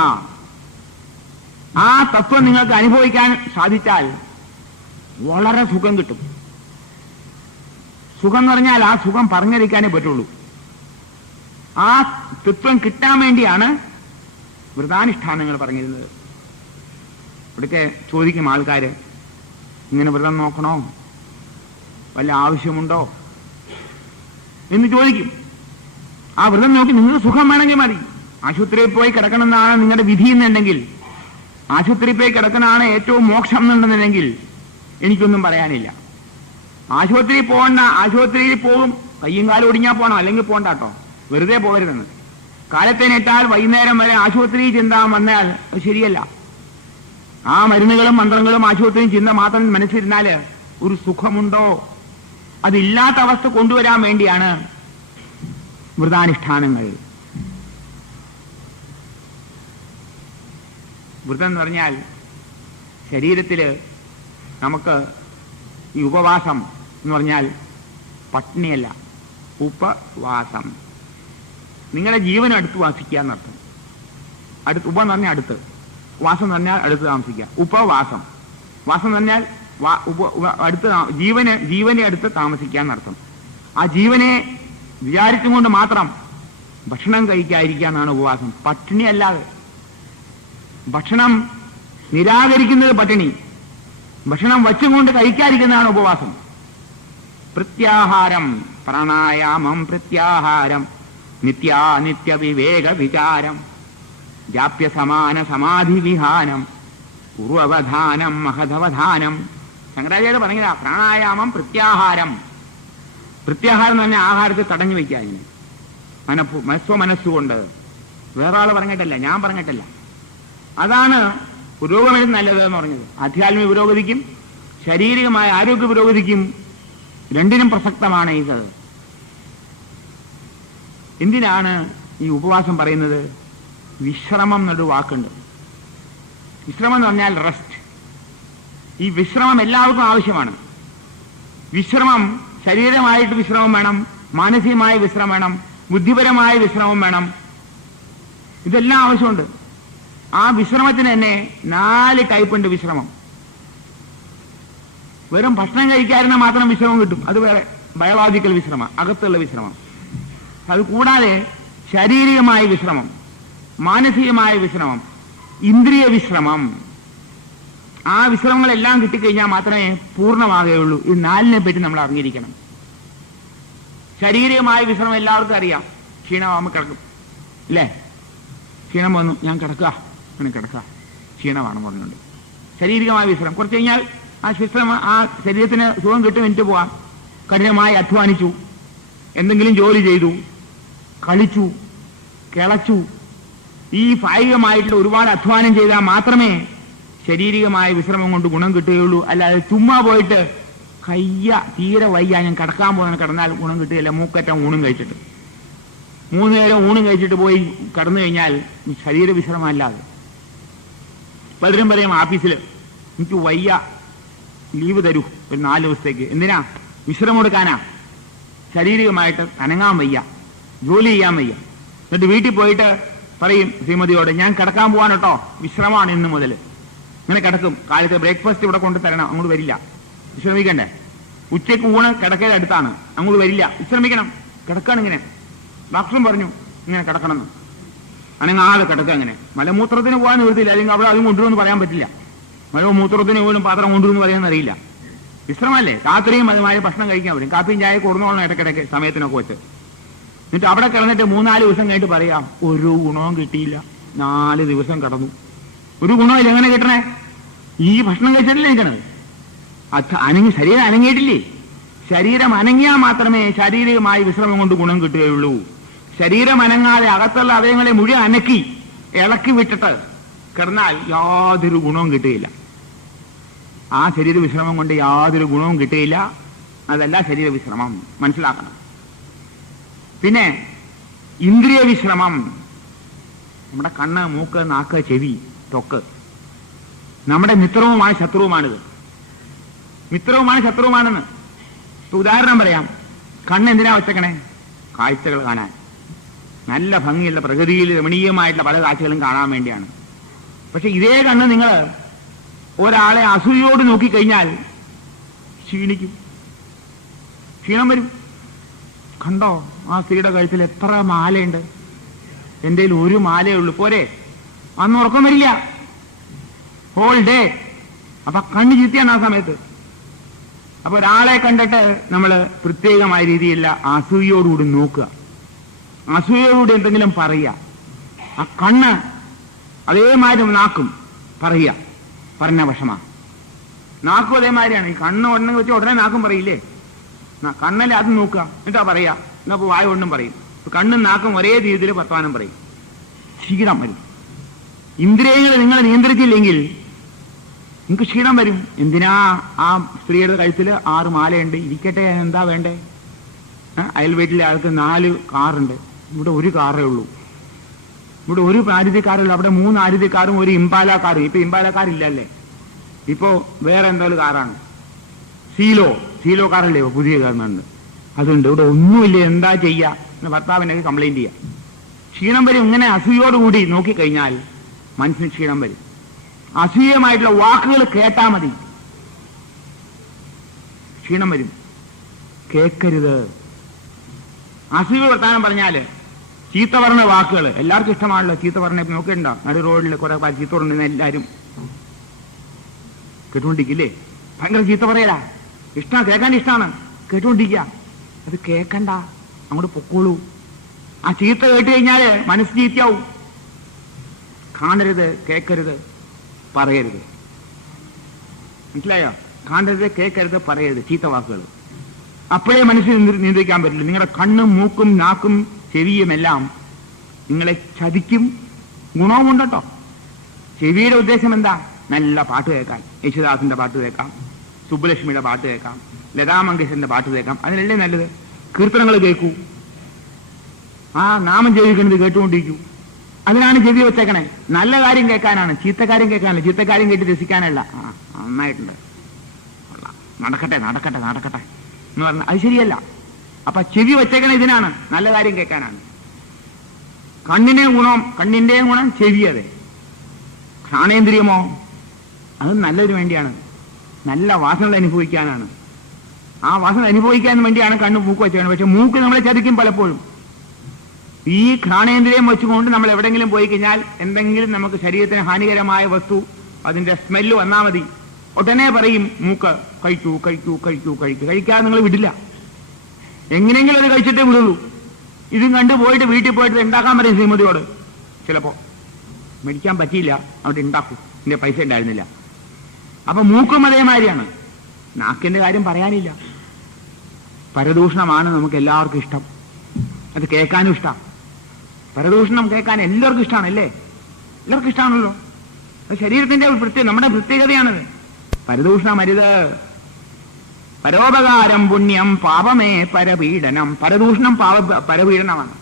ആ തത്വം നിങ്ങൾക്ക് അനുഭവിക്കാൻ സാധിച്ചാൽ വളരെ സുഖം കിട്ടും. സുഖം എന്ന് പറഞ്ഞാൽ ആ സുഖം പറഞ്ഞറിയിക്കാനേ പറ്റുള്ളൂ. ആ തത്വം കിട്ടാൻ വേണ്ടിയാണ് വ്രതാനുഷ്ഠാനങ്ങൾ പറഞ്ഞിരുന്നത്. ഇവിടൊക്കെ ചോദിക്കും ആൾക്കാര്, ഇങ്ങനെ വ്രതം നോക്കണോ, വല്ല ആവശ്യമുണ്ടോ എന്ന് ചോദിക്കും. ആ വ്രതം നോക്കി നിങ്ങൾക്ക് സുഖം വേണമെങ്കിൽ മതി. ആശുപത്രിയിൽ പോയി കിടക്കണമെന്നാണ് നിങ്ങളുടെ വിധി എന്നുണ്ടെങ്കിൽ, ആശുപത്രിയിൽ പോയി കിടക്കണമാണ് ഏറ്റവും മോക്ഷം എന്നുണ്ടെന്നുണ്ടെങ്കിൽ എനിക്കൊന്നും പറയാനില്ല. ആശുപത്രിയിൽ പോകണ്ട, ആശുപത്രിയിൽ പോകും, കയ്യും കാലും ഒടിഞ്ഞാൽ പോകണം, അല്ലെങ്കിൽ പോകണ്ട കേട്ടോ, വെറുതെ പോകരുതെന്ന്. കാലത്തേനേറ്റാൽ വൈകുന്നേരം വരെ ആശുപത്രി ചിന്ത വന്നാൽ അത് ശരിയല്ല. ആ മരുന്നുകളും മന്ത്രങ്ങളും ആശുപത്രിയും ചിന്ത മാത്രം മനസ്സിരുന്നാൽ ഒരു സുഖമുണ്ടോ? അതില്ലാത്ത അവസ്ഥ കൊണ്ടുവരാൻ വേണ്ടിയാണ് വ്രതാനുഷ്ഠാനങ്ങൾ. വ്രതം എന്ന് പറഞ്ഞാൽ ശരീരത്തില് നമുക്ക് ഈ ഉപവാസം എന്ന് പറഞ്ഞാൽ പട്ടിണിയല്ല, ഉപവാസം. നിങ്ങളുടെ ജീവനും അടുത്ത് വാസിക്കുക എന്നർത്ഥം. ഉപ എന്ന് പറഞ്ഞാൽ അടുത്ത്, വാസം എന്ന് പറഞ്ഞാൽ അടുത്ത് താമസിക്കുക. ഉപവാസം, വാസം എന്ന് പറഞ്ഞാൽ അടുത്ത്, ജീവനെ അടുത്ത് താമസിക്കുക എന്നർത്ഥം. ആ ജീവനെ വിചാരിച്ചും കൊണ്ട് മാത്രം ഭക്ഷണം കഴിക്കാതിരിക്കുക എന്നാണ് ഉപവാസം. പട്ടിണി അല്ലാതെ. ഭക്ഷണം നിരാകരിക്കുന്നത് പട്ടിണി, ഭക്ഷണം വച്ചുകൊണ്ട് കഴിക്കാതിരിക്കുന്നതാണ് ഉപവാസം. പ്രത്യാഹാരം, പ്രാണായാമം പ്രത്യാഹാരം, നിത്യ വിവേക വിചാരം, ജാപ്യ സമാന സമാധി വിഹാനം, പൂർവവധാനം മഹധവധാനം. ശങ്കരാചാര്യ പറഞ്ഞതാ പ്രാണായാമം പ്രത്യാഹാരം. പ്രത്യാഹാരം എന്ന് പറഞ്ഞാൽ ആഹാരത്തെ തടഞ്ഞു വയ്ക്കുക. അതിന് മനസ്സുകൊണ്ട്. വേറെ ആൾ പറഞ്ഞിട്ടല്ല, ഞാൻ പറഞ്ഞിട്ടല്ല. അതാണ് പുരോഗമനം നല്ലത് എന്ന് പറഞ്ഞത്. ആധ്യാത്മിക പുരോഗതിക്കും ശാരീരികമായ ആരോഗ്യ പുരോഗതിക്കും രണ്ടിനും പ്രസക്തമാണ് ഇത്. എന്തിനാണ് ഈ ഉപവാസം പറയുന്നത്? വിശ്രമം എന്നൊരു വാക്കുണ്ട്. വിശ്രമം എന്ന് പറഞ്ഞാൽ റെസ്റ്റ്. ഈ വിശ്രമം എല്ലാവർക്കും ആവശ്യമാണ്. വിശ്രമം ശരീരമായിട്ട് വിശ്രമം വേണം, മാനസികമായ വിശ്രമം വേണം, ബുദ്ധിപരമായ വിശ്രമം വേണം. ഇതെല്ലാം ആവശ്യമുണ്ട്. ആ വിശ്രമത്തിന് തന്നെ 4 ടൈപ്പ് ഉണ്ട് വിശ്രമം. വെറും ഭക്ഷണം കഴിക്കാതിരുന്നാൽ മാത്രം വിശ്രമം കിട്ടും, അത് വേറെ ബയോളജിക്കൽ വിശ്രമം, അകത്തുള്ള വിശ്രമം. അത് കൂടാതെ ശാരീരികമായ വിശ്രമം, മാനസികമായ വിശ്രമം, ഇന്ദ്രിയ വിശ്രമം, ആ വിശ്രമങ്ങളെല്ലാം കിട്ടിക്കഴിഞ്ഞാൽ മാത്രമേ പൂർണ്ണമാകുകയുള്ളൂ. ഈ നാലിനെ പറ്റി നമ്മൾ അറിഞ്ഞിരിക്കണം. ശാരീരികമായ വിശ്രമം എല്ലാവർക്കും അറിയാം. ക്ഷീണമാകുമ്പോൾ കിടക്കും, ഇല്ലേ? ക്ഷീണം വന്നു, ഞാൻ കിടക്കുക, അങ്ങനെ കിടക്കുക, ക്ഷീണമാണ് പറഞ്ഞുണ്ട്. ശാരീരികമായ വിശ്രമം കുറച്ച് കഴിഞ്ഞാൽ ആ വിശ്രമം, ആ ശരീരത്തിന് സുഖം കിട്ടും, എനിക്ക് പോവാം. കഠിനമായി അധ്വാനിച്ചു, എന്തെങ്കിലും ജോലി ചെയ്തു, കളിച്ചു, കിളച്ചു, ഈ കായികമായിട്ടുള്ള ഒരുപാട് അധ്വാനം ചെയ്താൽ മാത്രമേ ശാരീരികമായ വിശ്രമം കൊണ്ട് ഗുണം കിട്ടുകയുള്ളൂ. അല്ലാതെ ചുമ്മാ പോയിട്ട് തീരെ വയ്യ, ഞാൻ കിടക്കാൻ പോകുന്ന കിടന്നാൽ ഗുണം കിട്ടുകയില്ല. മൂക്കറ്റം ഊണും കഴിച്ചിട്ട് 3 നേരം ഊണും കഴിച്ചിട്ട് പോയി കിടന്നു കഴിഞ്ഞാൽ ശരീര വിശ്രമം അല്ലാതെ. പലരും പറയും ആഫീസിൽ എനിക്ക് വയ്യ, ലീവ് തരൂ ഒരു 4 ദിവസത്തേക്ക്. എന്തിനാ? വിശ്രമം എടുക്കാനാ. ശാരീരികമായിട്ട് അനങ്ങാൻ വയ്യ, ജോലി ചെയ്യാൻ വയ്യ. എന്നിട്ട് വീട്ടിൽ പോയിട്ട് പറയും ശ്രീമതിയോട്, ഞാൻ കിടക്കാൻ പോവാൻ കേട്ടോ, വിശ്രമമാണ് ഇന്ന് മുതൽ. ഇങ്ങനെ കിടക്കും. കാലത്ത് ബ്രേക്ക്ഫാസ്റ്റ് ഇവിടെ കൊണ്ട് തരണം, അങ്ങോട്ട് വരില്ല, വിശ്രമിക്കണ്ടേ. ഉച്ചയ്ക്ക് ഊണ് കിടക്കയുടെ അടുത്താണ്, അങ്ങോട്ട് വരില്ല, വിശ്രമിക്കണം, കിടക്കാണ്. ഇങ്ങനെ ഡോക്ടറും പറഞ്ഞു ഇങ്ങനെ കിടക്കണമെന്ന്. അനങ്ങാതെ കിടക്കുക. അങ്ങനെ മലമൂത്രത്തിന് പോകാൻ നിവൃത്തിയില്ല, അല്ലെങ്കിൽ അവിടെ അതും കൊണ്ടുവരുമെന്ന് പറയാൻ പറ്റില്ല. മലമൂത്രത്തിന് പോലും പാത്രം കൊണ്ടുവരുമെന്ന് പറയാൻ അറിയില്ല. വിശ്രമല്ലേ. രാത്രിയും അതുമായി ഭക്ഷണം കഴിക്കാൻ വരും, കാപ്പിയും ചായ കൊടുന്നോളണം ഇടയ്ക്കിടയ്ക്ക് സമയത്തിനൊക്കെ വെച്ച്. എന്നിട്ട് അവിടെ കിടന്നിട്ട് 3-4 ദിവസം കഴിഞ്ഞിട്ട് പറയാം ഒരു ഗുണവും കിട്ടിയില്ല, 4 ദിവസം കടന്നു, ഒരു ഗുണമില്ല. എങ്ങനെ കിട്ടണേ? ഈ ഭക്ഷണം കഴിച്ചിട്ടില്ല നിൽക്കണത്. ശരീരം അനങ്ങിയിട്ടില്ലേ? ശരീരം അനങ്ങിയാൽ മാത്രമേ ശാരീരികമായ വിശ്രമം കൊണ്ട് ഗുണം കിട്ടുകയുള്ളൂ. ശരീരം അനങ്ങാതെ അകത്തുള്ള അവയവങ്ങളെ മുഴുവൻ അനക്കി ഇളക്കി വിട്ടിട്ട് കിടന്നാൽ യാതൊരു ഗുണവും കിട്ടുകയില്ല. ആ ശരീര വിശ്രമം കൊണ്ട് യാതൊരു ഗുണവും കിട്ടുകയില്ല. അതല്ല ശരീര വിശ്രമം, മനസ്സിലാക്കണം. പിന്നെ ഇന്ദ്രിയ വിശ്രമം. നമ്മുടെ കണ്ണ്, മൂക്ക്, നാക്ക്, ചെവി, ത്വക്ക് നമ്മുടെ മിത്രവുമായ ശത്രുവുമാണിത്. മിത്രവുമാണ് ശത്രുവുമാണെന്ന്. ഉദാഹരണം പറയാം. കണ്ണ് എന്തിനാ വെച്ചേക്കണേ? കാഴ്ചകൾ കാണാൻ, നല്ല ഭംഗിയുള്ള പ്രകൃതിയിൽ രമണീയമായിട്ടുള്ള പല കാഴ്ചകളും കാണാൻ വേണ്ടിയാണ്. പക്ഷെ ഇതേ കണ്ണ് നിങ്ങൾ ഒരാളെ അസൂയയോട് നോക്കിക്കഴിഞ്ഞാൽ ക്ഷീണിക്കും, ക്ഷീണം വരും. കണ്ടോ ആ സ്ത്രീയുടെ കഴുത്തിൽ എത്ര മാലയുണ്ട്, എൻ്റെ ഒരു മാലയേ ഉള്ളൂ, പോരെ? അന്ന് ഉറക്കം വരില്ല, ഹോൾ ഡേ. അപ്പൊ കണ്ണ് ചീത്തയാണ് ആ സമയത്ത്. അപ്പൊ ഒരാളെ കണ്ടിട്ട് നമ്മൾ പ്രത്യേകമായ രീതിയിലുള്ള അസൂയയോടുകൂടി നോക്കുക, അസൂയയോടുകൂടി എന്തെങ്കിലും പറയുക. ആ കണ്ണ് അതേമാതിരി നാക്കും പറയുക, പറഞ്ഞ വശമാ. നാക്കും അതേമാതിരിയാണ്. ഈ കണ്ണ് ഉണ്ടെന്ന് വെച്ചാൽ ഉടനെ നാക്കും പറയില്ലേ? കണ്ണല്ലേ അത് നോക്കുക, എന്നിട്ടാ പറയാ. എന്നാ വായ കൊണ്ടും പറയും. കണ്ണും നാക്കും ഒരേ രീതിയിൽ വർത്തമാനം പറയും. ക്ഷീണം വരും. ഇന്ദ്രിയങ്ങളെ നിങ്ങൾ നിയന്ത്രിച്ചില്ലെങ്കിൽ നിങ്ങൾക്ക് ക്ഷീണം വരും. എന്തിനാ ആ സ്ത്രീയുടെ കഴുത്തിൽ 6 മാലയുണ്ട്, ഇരിക്കട്ടെ, എന്താ വേണ്ടേ? അയൽ വീട്ടിലെ ആൾക്ക് 4 കാറുണ്ട്, ഇവിടെ 1 കാറേ ഉള്ളൂ. ഇവിടെ 1 മാരുതി കാറുള്ളൂ, അവിടെ 3 മാരുതി കാറും 1 ഇമ്പാല കാറും. ഇപ്പൊ ഇമ്പാല കാറില്ലല്ലേ, ഇപ്പോ വേറെ എന്തെങ്കിലും കാറാണ്. സീലോ കാറല്ലേ പുതിയ കാറുണ്ട്, അതുണ്ട്. ഇവിടെ ഒന്നുമില്ല, എന്താ ചെയ്യാ? ഭർത്താവിനൊക്കെ കംപ്ലൈന്റ് ചെയ്യാം. ക്ഷീണം വരും. ഇങ്ങനെ അസൂയോടുകൂടി നോക്കിക്കഴിഞ്ഞാൽ മനസ്സിന് ക്ഷീണം വരും. അസൂയമായിട്ടുള്ള വാക്കുകൾ കേട്ടാ മതി, ക്ഷീണം വരും. കേൾക്കരുത്. അസൂയ വർത്താനം പറഞ്ഞാല് ചീത്ത പറഞ്ഞ വാക്കുകൾ എല്ലാവർക്കും ഇഷ്ടമാണല്ലോ. ചീത്ത പറഞ്ഞ നോക്കണ്ട, നടു റോഡിൽ കുറെ ചീത്ത പറഞ്ഞ എല്ലാവരും കേട്ടുകൊണ്ടിരിക്കില്ലേ? ഭയങ്കര ചീത്ത പറയലാ, ഇഷ്ടമാണ്, കേൾക്കാൻ ഇഷ്ടമാണ്, കേട്ടുകൊണ്ടിരിക്കുക. അത് കേൾക്കണ്ട, അങ്ങോട്ട് പൊക്കോളൂ. ആ ചീത്ത കേട്ട് കഴിഞ്ഞാല് മനസ്സ് ചീത്തയാവും. കാണരുത്, കേൾക്കരുത്, പറയരുത്. മനസ്സിലായോ? കാണരുത്, കേൾക്കരുത്, പറയരുത് ചീത്ത വാക്കുകൾ. അപ്പോഴേ മനസ്സിൽ നിയന്ത്രിക്കാൻ പറ്റില്ല. നിങ്ങളുടെ കണ്ണും മൂക്കും നാക്കും ചെവിയും എല്ലാം നിങ്ങളെ ചതിക്കും. ഗുണവുമുണ്ട് കേട്ടോ. ചെവിയുടെ ഉദ്ദേശം എന്താ? നല്ല പാട്ട് കേൾക്കാൻ. യേശുദാസിന്റെ പാട്ട് കേൾക്കാം, സുബ്ബലക്ഷ്മിയുടെ പാട്ട് കേൾക്കാം, ലതാ മങ്കേഷ്കറിന്റെ പാട്ട് കേൾക്കാം. അതിനല്ലേ നല്ലത്. കീർത്തനങ്ങൾ കേൾക്കൂ, ആ നാമം ജപിക്കുന്നത് കേട്ടുകൊണ്ടിരിക്കൂ. അതിനാണ് ചെവി വെച്ചേക്കണേ. നല്ല കാര്യം കേൾക്കാനാണ്, ചീത്തക്കാര്യം കേൾക്കാനല്ല. ചീത്തക്കാര്യം കേട്ട് രസിക്കാനല്ല. നന്നായിട്ടുണ്ട്, നടക്കട്ടെ നടക്കട്ടെ നടക്കട്ടെ എന്ന് പറഞ്ഞാൽ അത് ശരിയല്ല. അപ്പൊ ചെവി വെച്ചേക്കണ ഇതിനാണ്, നല്ല കാര്യം കേൾക്കാനാണ്. കണ്ണിന്റെ ഗുണം ചെവി. അതെ. ഘ്രാണേന്ദ്രിയമോ അത് നല്ലതിനു വേണ്ടിയാണ്. നല്ല വാസനകൾ അനുഭവിക്കാനാണ്. ആ വാസന അനുഭവിക്കാൻ വേണ്ടിയാണ് കണ്ണ് മൂക്ക് വെച്ചാണ്. പക്ഷെ മൂക്ക് നമ്മളെ ചതിക്കും പലപ്പോഴും. ഈ ഘ്രാണേന്ദ്രിയം വെച്ചുകൊണ്ട് നമ്മൾ എവിടെയെങ്കിലും പോയി കഴിഞ്ഞാൽ എന്തെങ്കിലും നമുക്ക് ശരീരത്തിന് ഹാനികരമായ വസ്തു അതിന്റെ സ്മെല്ല് വന്നാൽ മതി, ഉടനെ പറയും മൂക്ക് കഴിക്കൂ കഴിക്കൂ കഴിക്കൂ കഴിക്കൂ. കഴിക്കാതെ നിങ്ങൾ വിടില്ല, എങ്ങനെയെങ്കിലും അത് കഴിച്ചിട്ടേ വിടുള്ളൂ. ഇതും കണ്ടു പോയിട്ട് വീട്ടിൽ പോയിട്ട് ഉണ്ടാക്കാൻ പറയും ശ്രീമതിയോട്. ചിലപ്പോ മേടിക്കാൻ പറ്റിയില്ല, അവിടെ ഉണ്ടാക്കും, എന്റെ പൈസ ഉണ്ടായിരുന്നില്ല. അപ്പൊ മൂക്കും അതേമാതിരിയാണ്. നാക്കിന്റെ കാര്യം പറയാനില്ല. പരദൂഷണമാണ് നമുക്ക് എല്ലാവർക്കും ഇഷ്ടം, അത് കേൾക്കാനും ഇഷ്ടം. പരദൂഷണം കേൾക്കാൻ എല്ലാവർക്കും ഇഷ്ടമാണല്ലേ? എല്ലാവർക്കും ഇഷ്ടമാണല്ലോ. അത് ശരീരത്തിന്റെ നമ്മുടെ പ്രത്യേകതയാണത്. പരദൂഷണം അരുത്. പരോപകാരം പുണ്യം പാപമേ പരപീഡനം. പരദൂഷണം പരപീഡനമാണ്.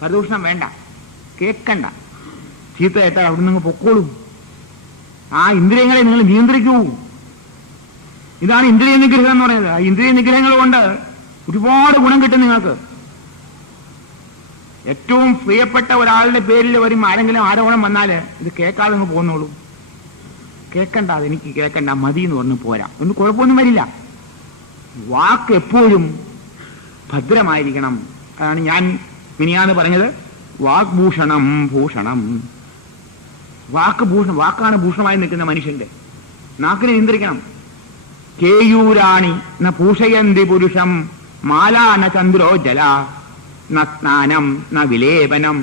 പരദൂഷണം വേണ്ട, കേൾക്കണ്ട. ചീത്ത കേട്ടാൽ അവിടെ നിങ്ങൾ പൊക്കോളും. ആ ഇന്ദ്രിയങ്ങളെ നിങ്ങൾ നിയന്ത്രിക്കൂ. ഇതാണ് ഇന്ദ്രിയ നിഗ്രഹം എന്ന് പറയുന്നത്. ആ ഇന്ദ്രിയ നിഗ്രഹങ്ങൾ കൊണ്ട് ഒരുപാട് ഗുണം കിട്ടും നിങ്ങൾക്ക്. ഏറ്റവും പ്രിയപ്പെട്ട ഒരാളുടെ പേരിൽ വരും ആരെങ്കിലും ആരോപണം വന്നാൽ ഇത് കേൾക്കാതെ നിങ്ങൾ പോകുന്നുള്ളൂ. കേൾക്കണ്ട, അതെനിക്ക് കേൾക്കണ്ട, മതി എന്ന് പറഞ്ഞു പോരാ, ഒന്നും കുഴപ്പമൊന്നും വരില്ല. വാക്ക് എപ്പോഴും ഭദ്രമായിരിക്കണം. അതാണ് ഞാൻ മിനിയാന്ന് പറഞ്ഞത്, വാഗ്ഭൂഷണം ഭൂഷണം. വാക്ക് ഭൂഷണം, വാക്കാണ് ഭൂഷണമായി നിൽക്കുന്ന മനുഷ്യന്റെ. നാക്കിനെ നിയന്ത്രിക്കണം. കേയൂരാണി ന ഭൂഷയന്തി പുരുഷം മാലാ ന ചന്ദ്രോജ്ജല ന സ്നാനം ന വിലേപനം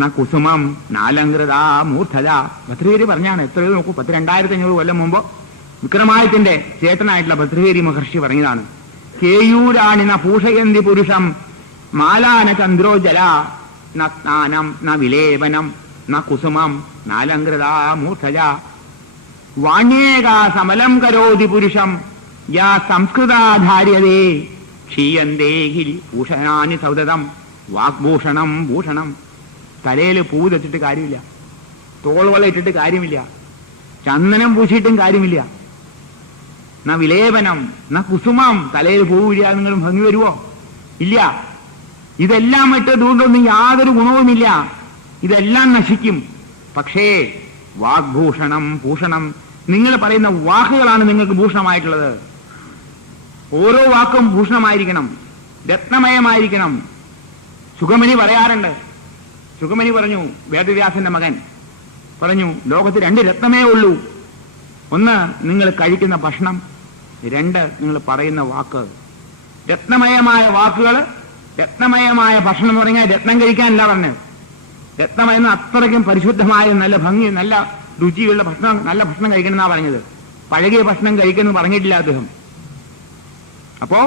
ന കുസുമം നാലങ്കൃതാ മൂർധത. ഭദ്രഗിരി പറഞ്ഞാണ്. എത്രയോ നോക്കൂ, 2500 കൊല്ലം മുമ്പ് വിക്രമാദിത്യന്റെ ചേട്ടനായിട്ടുള്ള ഭദ്രഗിരി മഹർഷി പറഞ്ഞതാണ്. കേയൂരാണി ന ഭൂഷയന്തി പുരുഷം മാലാ ന ചന്ദ്രോജ്ജല ന സ്നാനം ന വിലേപനം ന കുസുമം നാലങ്കൃതാ മൂർധജ. വാണ്യേകാ സമലം കരോതി പുരുഷം യാ സംസ്കൃതാധാര്യതേ ക്ഷീയന്തേ ഹിരി ഭൂഷണാനി സൗദം. വാഗ്ഭൂഷണം ഭൂഷണം. തലയിൽ പൂ വെച്ചിട്ട് കാര്യമില്ല, തോൾവള ഇട്ടിട്ട് കാര്യമില്ല, ചന്ദനം പൂശിയിട്ടും കാര്യമില്ല. ന വിലേപനം ന കുസുമം. തലയിൽ പൂവില്ല, നിങ്ങൾ ഭംഗി വരുവോ? ഇല്ല. ഇതെല്ലാം ഇട്ട് ദൂണ്ടൊന്നും യാതൊരു ഗുണവുമില്ല, ഇതെല്ലാം നശിക്കും. പക്ഷേ വാഗ്ഭൂഷണം ഭൂഷണം. നിങ്ങൾ പറയുന്ന വാക്കുകളാണ് നിങ്ങൾക്ക് ഭൂഷണമായിട്ടുള്ളത്. ഓരോ വാക്കും ഭൂഷണമായിരിക്കണം, രത്നമയമായിരിക്കണം. സുഖമണി പറയാറുണ്ട്. സുഖമണി പറഞ്ഞു, വേദവ്യാസന്റെ മകൻ പറഞ്ഞു, ലോകത്ത് 2 രത്നമേ ഉള്ളൂ. ഒന്ന് നിങ്ങൾ കഴിക്കുന്ന ഭക്ഷണം, 2 നിങ്ങൾ പറയുന്ന വാക്ക്. രത്നമയമായ വാക്കുകൾ, രത്നമയമായ ഭക്ഷണം എന്ന് പറഞ്ഞാൽ രത്നം കഴിക്കാനല്ല പറഞ്ഞത്. രത്നമയെന്ന് അത്രയ്ക്കും പരിശുദ്ധമായ നല്ല ഭംഗി, നല്ല രുചിയുള്ള ഭക്ഷണം, നല്ല ഭക്ഷണം കഴിക്കണമെന്നാ പറഞ്ഞത്. പഴകിയ ഭക്ഷണം കഴിക്കുന്നു പറഞ്ഞിട്ടില്ല അദ്ദേഹം. അപ്പോ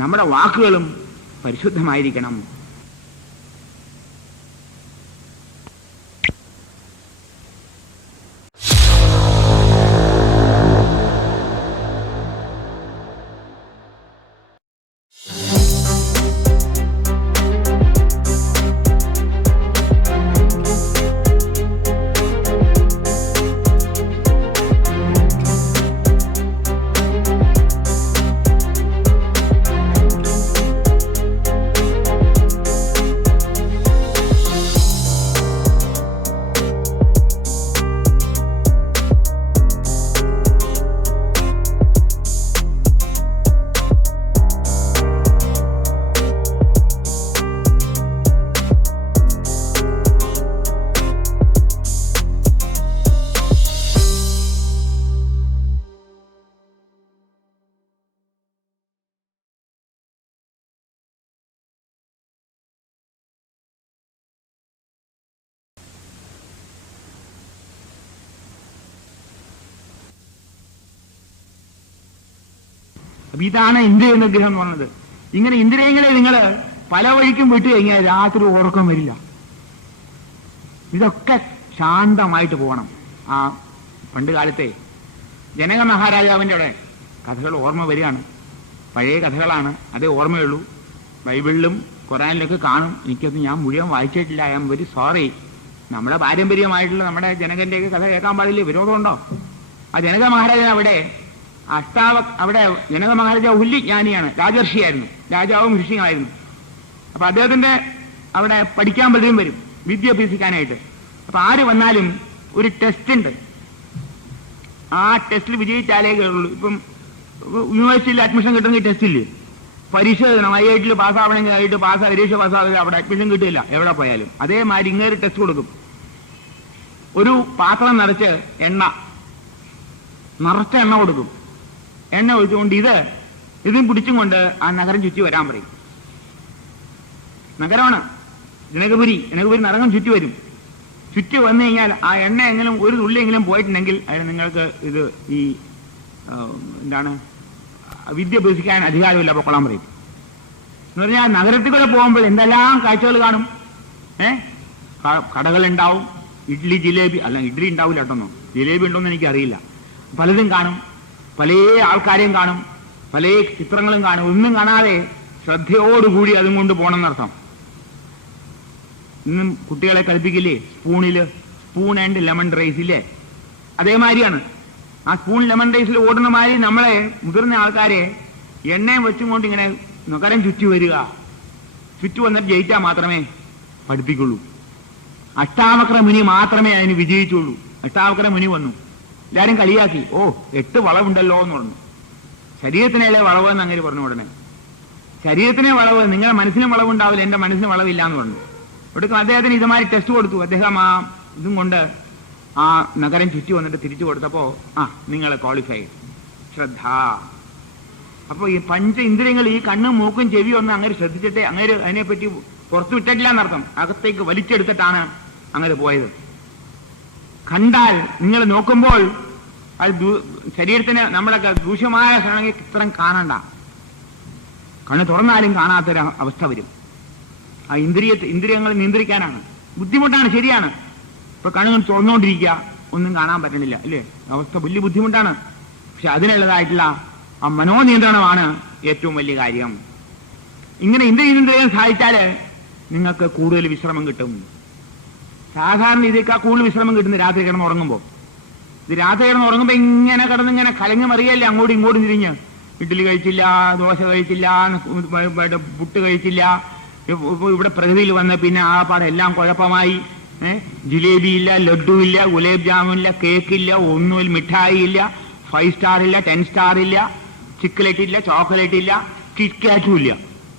നമ്മുടെ വാക്കുകളും പരിശുദ്ധമായിരിക്കണം. അപ്പൊ ഇതാണ് ഇന്ദ്രിയ നിഗ്രഹം എന്ന് പറഞ്ഞത്. ഇങ്ങനെ ഇന്ദ്രിയങ്ങളെ നിങ്ങൾ പല വഴിക്കും വിട്ടു കഴിഞ്ഞാൽ രാത്രി ഉറക്കം വരില്ല. ഇതൊക്കെ ശാന്തമായിട്ട് പോകണം. ആ പണ്ട് കാലത്തെ ജനക മഹാരാജാവിൻ്റെ അവിടെ കഥകൾ ഓർമ്മ വരികയാണ്. പഴയ കഥകളാണ്, അതേ ഓർമ്മയുള്ളൂ. ബൈബിളിലും ഖുറാനിലൊക്കെ കാണും. എനിക്കൊന്നും ഞാൻ മുഴുവൻ വായിച്ചിട്ടില്ല. I am very sorry. നമ്മുടെ പാരമ്പര്യമായിട്ടുള്ള നമ്മുടെ ജനകന്റെയൊക്കെ കഥ കേൾക്കാൻ പാടില്ല, വിരോധമുണ്ടോ? ആ ജനക മഹാരാജാവ് അവിടെ ജനക മഹാരാജാവ് ഉല്ലിജ്ഞാനിയാണ്, രാജർഷിയായിരുന്നു, രാജാവും ഋഷിയുമായിരുന്നു. അപ്പൊ അദ്ദേഹത്തിന്റെ അവിടെ പഠിക്കാൻ പലരും വരും വിദ്യ അഭ്യസിക്കാനായിട്ട്. അപ്പൊ ആര് വന്നാലും ഒരു ടെസ്റ്റ് ഉണ്ട്. ആ ടെസ്റ്റിൽ വിജയിച്ചാലേ കയറുള്ളൂ. ഇപ്പം യൂണിവേഴ്സിറ്റിയിൽ അഡ്മിഷൻ കിട്ടുന്ന ടെസ്റ്റില്ലേ, പരീക്ഷ എഴുതണം, IIT പാസ്സാവണമെങ്കിൽ IIT പരീക്ഷ പാസ്സാവില്ല, അവിടെ അഡ്മിഷൻ കിട്ടില്ല എവിടെ പോയാലും. അതേമാതിരി ഇങ്ങനെ ടെസ്റ്റ് കൊടുക്കും. ഒരു പാത്രം നിറച്ച് നിറച്ച എണ്ണ കൊടുക്കും. എണ്ണ ഒഴിച്ചുകൊണ്ട് ഇതും പിടിച്ചും കൊണ്ട് ആ നഗരം ചുറ്റി വരാൻ പറയും. നഗരമാണ് ജനകപുരി നരകം ചുറ്റി വരും. ചുറ്റി വന്നു കഴിഞ്ഞാൽ ആ എണ്ണ എങ്കിലും ഒരു തുള്ളിയെങ്കിലും പോയിട്ടുണ്ടെങ്കിൽ അതിന് നിങ്ങൾക്ക് ഈ എന്താണ് വിദ്യ അഭ്യസിക്കാൻ അധികാരമില്ല, പൊക്കോളാൻ പറയും. എന്ന് പറഞ്ഞാൽ നഗരത്തിൽ കൂടെ പോകുമ്പോൾ എന്തെല്ലാം കാഴ്ചകൾ കാണും. കടകളുണ്ടാവും, ഇഡ്ഡലി ജിലേബി, അല്ല ഇഡ്ഡലി ഉണ്ടാവില്ല കേട്ടൊന്നോ, ജിലേബി ഉണ്ടോന്ന് എനിക്കറിയില്ല. പലതും കാണും, പല ആൾക്കാരെയും കാണും, പല ചിത്രങ്ങളും കാണും. ഒന്നും കാണാതെ ശ്രദ്ധയോടുകൂടി അതും കൊണ്ട് പോകണമെന്നർത്ഥം. ഇന്നും കുട്ടികളെ കളിപ്പിക്കില്ലേ സ്പൂൺ ആൻഡ് ലെമൺ റൈസ് ഇല്ലേ, അതേമാതിരിയാണ്. ആ സ്പൂൺ ലെമൺ റൈസിൽ ഓടുന്ന മാതിരി നമ്മളെ മുതിർന്ന ആൾക്കാരെ എണ്ണയും വെച്ചും കൊണ്ട് ഇങ്ങനെ നഗരം ചുറ്റി വരിക. ചുറ്റി വന്നിട്ട് ജയിച്ചാൽ മാത്രമേ പഠിപ്പിക്കുള്ളൂ. അഷ്ടാവക്ര മുനി മാത്രമേ അതിന് വിജയിച്ചുള്ളൂ. അഷ്ടാവക്ര മുനി വന്നു, എല്ലാരും കളിയാക്കി. 8 വളവുണ്ടല്ലോ എന്ന് പറഞ്ഞു. ശരീരത്തിനല്ലേ വളവ് എന്ന് അങ്ങനെ പറഞ്ഞു. ഉടനെ ശരീരത്തിനെ വളവ്, നിങ്ങളുടെ മനസ്സിനും വളവുണ്ടാവില്ല, എന്റെ മനസ്സിന് വളവില്ല എന്ന് പറഞ്ഞു. ഒടുക്കം അദ്ദേഹത്തിന് ഇതുമാതിരി ടെസ്റ്റ് കൊടുത്തു. അദ്ദേഹം ആ ഇതും കൊണ്ട് ആ നഗരം ചുറ്റി വന്നിട്ട് തിരിച്ചു കൊടുത്തപ്പോ നിങ്ങൾ ക്വാളിഫൈ. ശ്രദ്ധ. അപ്പൊ ഈ പഞ്ച ഇന്ദ്രിയങ്ങൾ, ഈ കണ്ണും മൂക്കും ചെവിയും ഒന്നും അങ്ങനെ ശ്രദ്ധിച്ചിട്ടേ അങ്ങനെ അതിനെപ്പറ്റി പുറത്തു വിട്ടിട്ടില്ല എന്നർത്ഥം. അകത്തേക്ക് വലിച്ചെടുത്തിട്ടാണ് അങ്ങനെ പോയത്. കണ്ടാൽ നിങ്ങൾ നോക്കുമ്പോൾ അത് ശരീരത്തിന് നമ്മുടെ ദൂഷ്യമായ ചിത്രം കാണണ്ട. കണ്ണ് തുറന്നാലും കാണാത്തൊരു അവസ്ഥ വരും. ആ ഇന്ദ്രിയങ്ങൾ നിയന്ത്രിക്കാനാണ് ബുദ്ധിമുട്ടാണ്, ശരിയാണ്. ഇപ്പൊ കണ്ണുകൾ തുറന്നുകൊണ്ടിരിക്കുക, ഒന്നും കാണാൻ പറ്റണില്ല അല്ലേ, അവസ്ഥ വലിയ ബുദ്ധിമുട്ടാണ്. പക്ഷെ അതിനുള്ളതായിട്ടുള്ള ആ മനോനിയന്ത്രണമാണ് ഏറ്റവും വലിയ കാര്യം. ഇങ്ങനെ ഇന്ദ്രിയം സാധിച്ചാല് നിങ്ങൾക്ക് കൂടുതൽ വിശ്രമം കിട്ടും. സാധാരണ ഇതിനേക്കാൾ കൂടുതൽ വിശ്രമം കിട്ടുന്നത് രാത്രി കിടന്ന് ഉറങ്ങുമ്പോൾ. ഇത് രാത്രി കിടന്ന് ഉറങ്ങുമ്പോൾ ഇങ്ങനെ കിടന്നിങ്ങനെ കലങ്ങി മറിയല്ലേ, അങ്ങോട്ടും ഇങ്ങോട്ടും തിരിഞ്ഞ്. ഇഡ്ഡലി കഴിച്ചില്ല, ദോശ കഴിച്ചില്ല, പുട്ട് കഴിച്ചില്ല. ഇവിടെ പ്രകൃതിയിൽ വന്ന പിന്നെ ആ പാടെ എല്ലാം കുഴപ്പമായി. ജിലേബി ഇല്ല, ലഡു ഇല്ല, ഗുലാബ് ജാമുൻ ഇല്ല, കേക്കില്ല, ഒന്നുമില്ല, മിഠായി ഇല്ല, 5 സ്റ്റാർ ഇല്ല, 10 സ്റ്റാർ ഇല്ല, ചിക്കലേറ്റ് ഇല്ല, ചോക്ലേറ്റ് ഇല്ല, കിറ്റ്കാറ്റും ഇല്ല.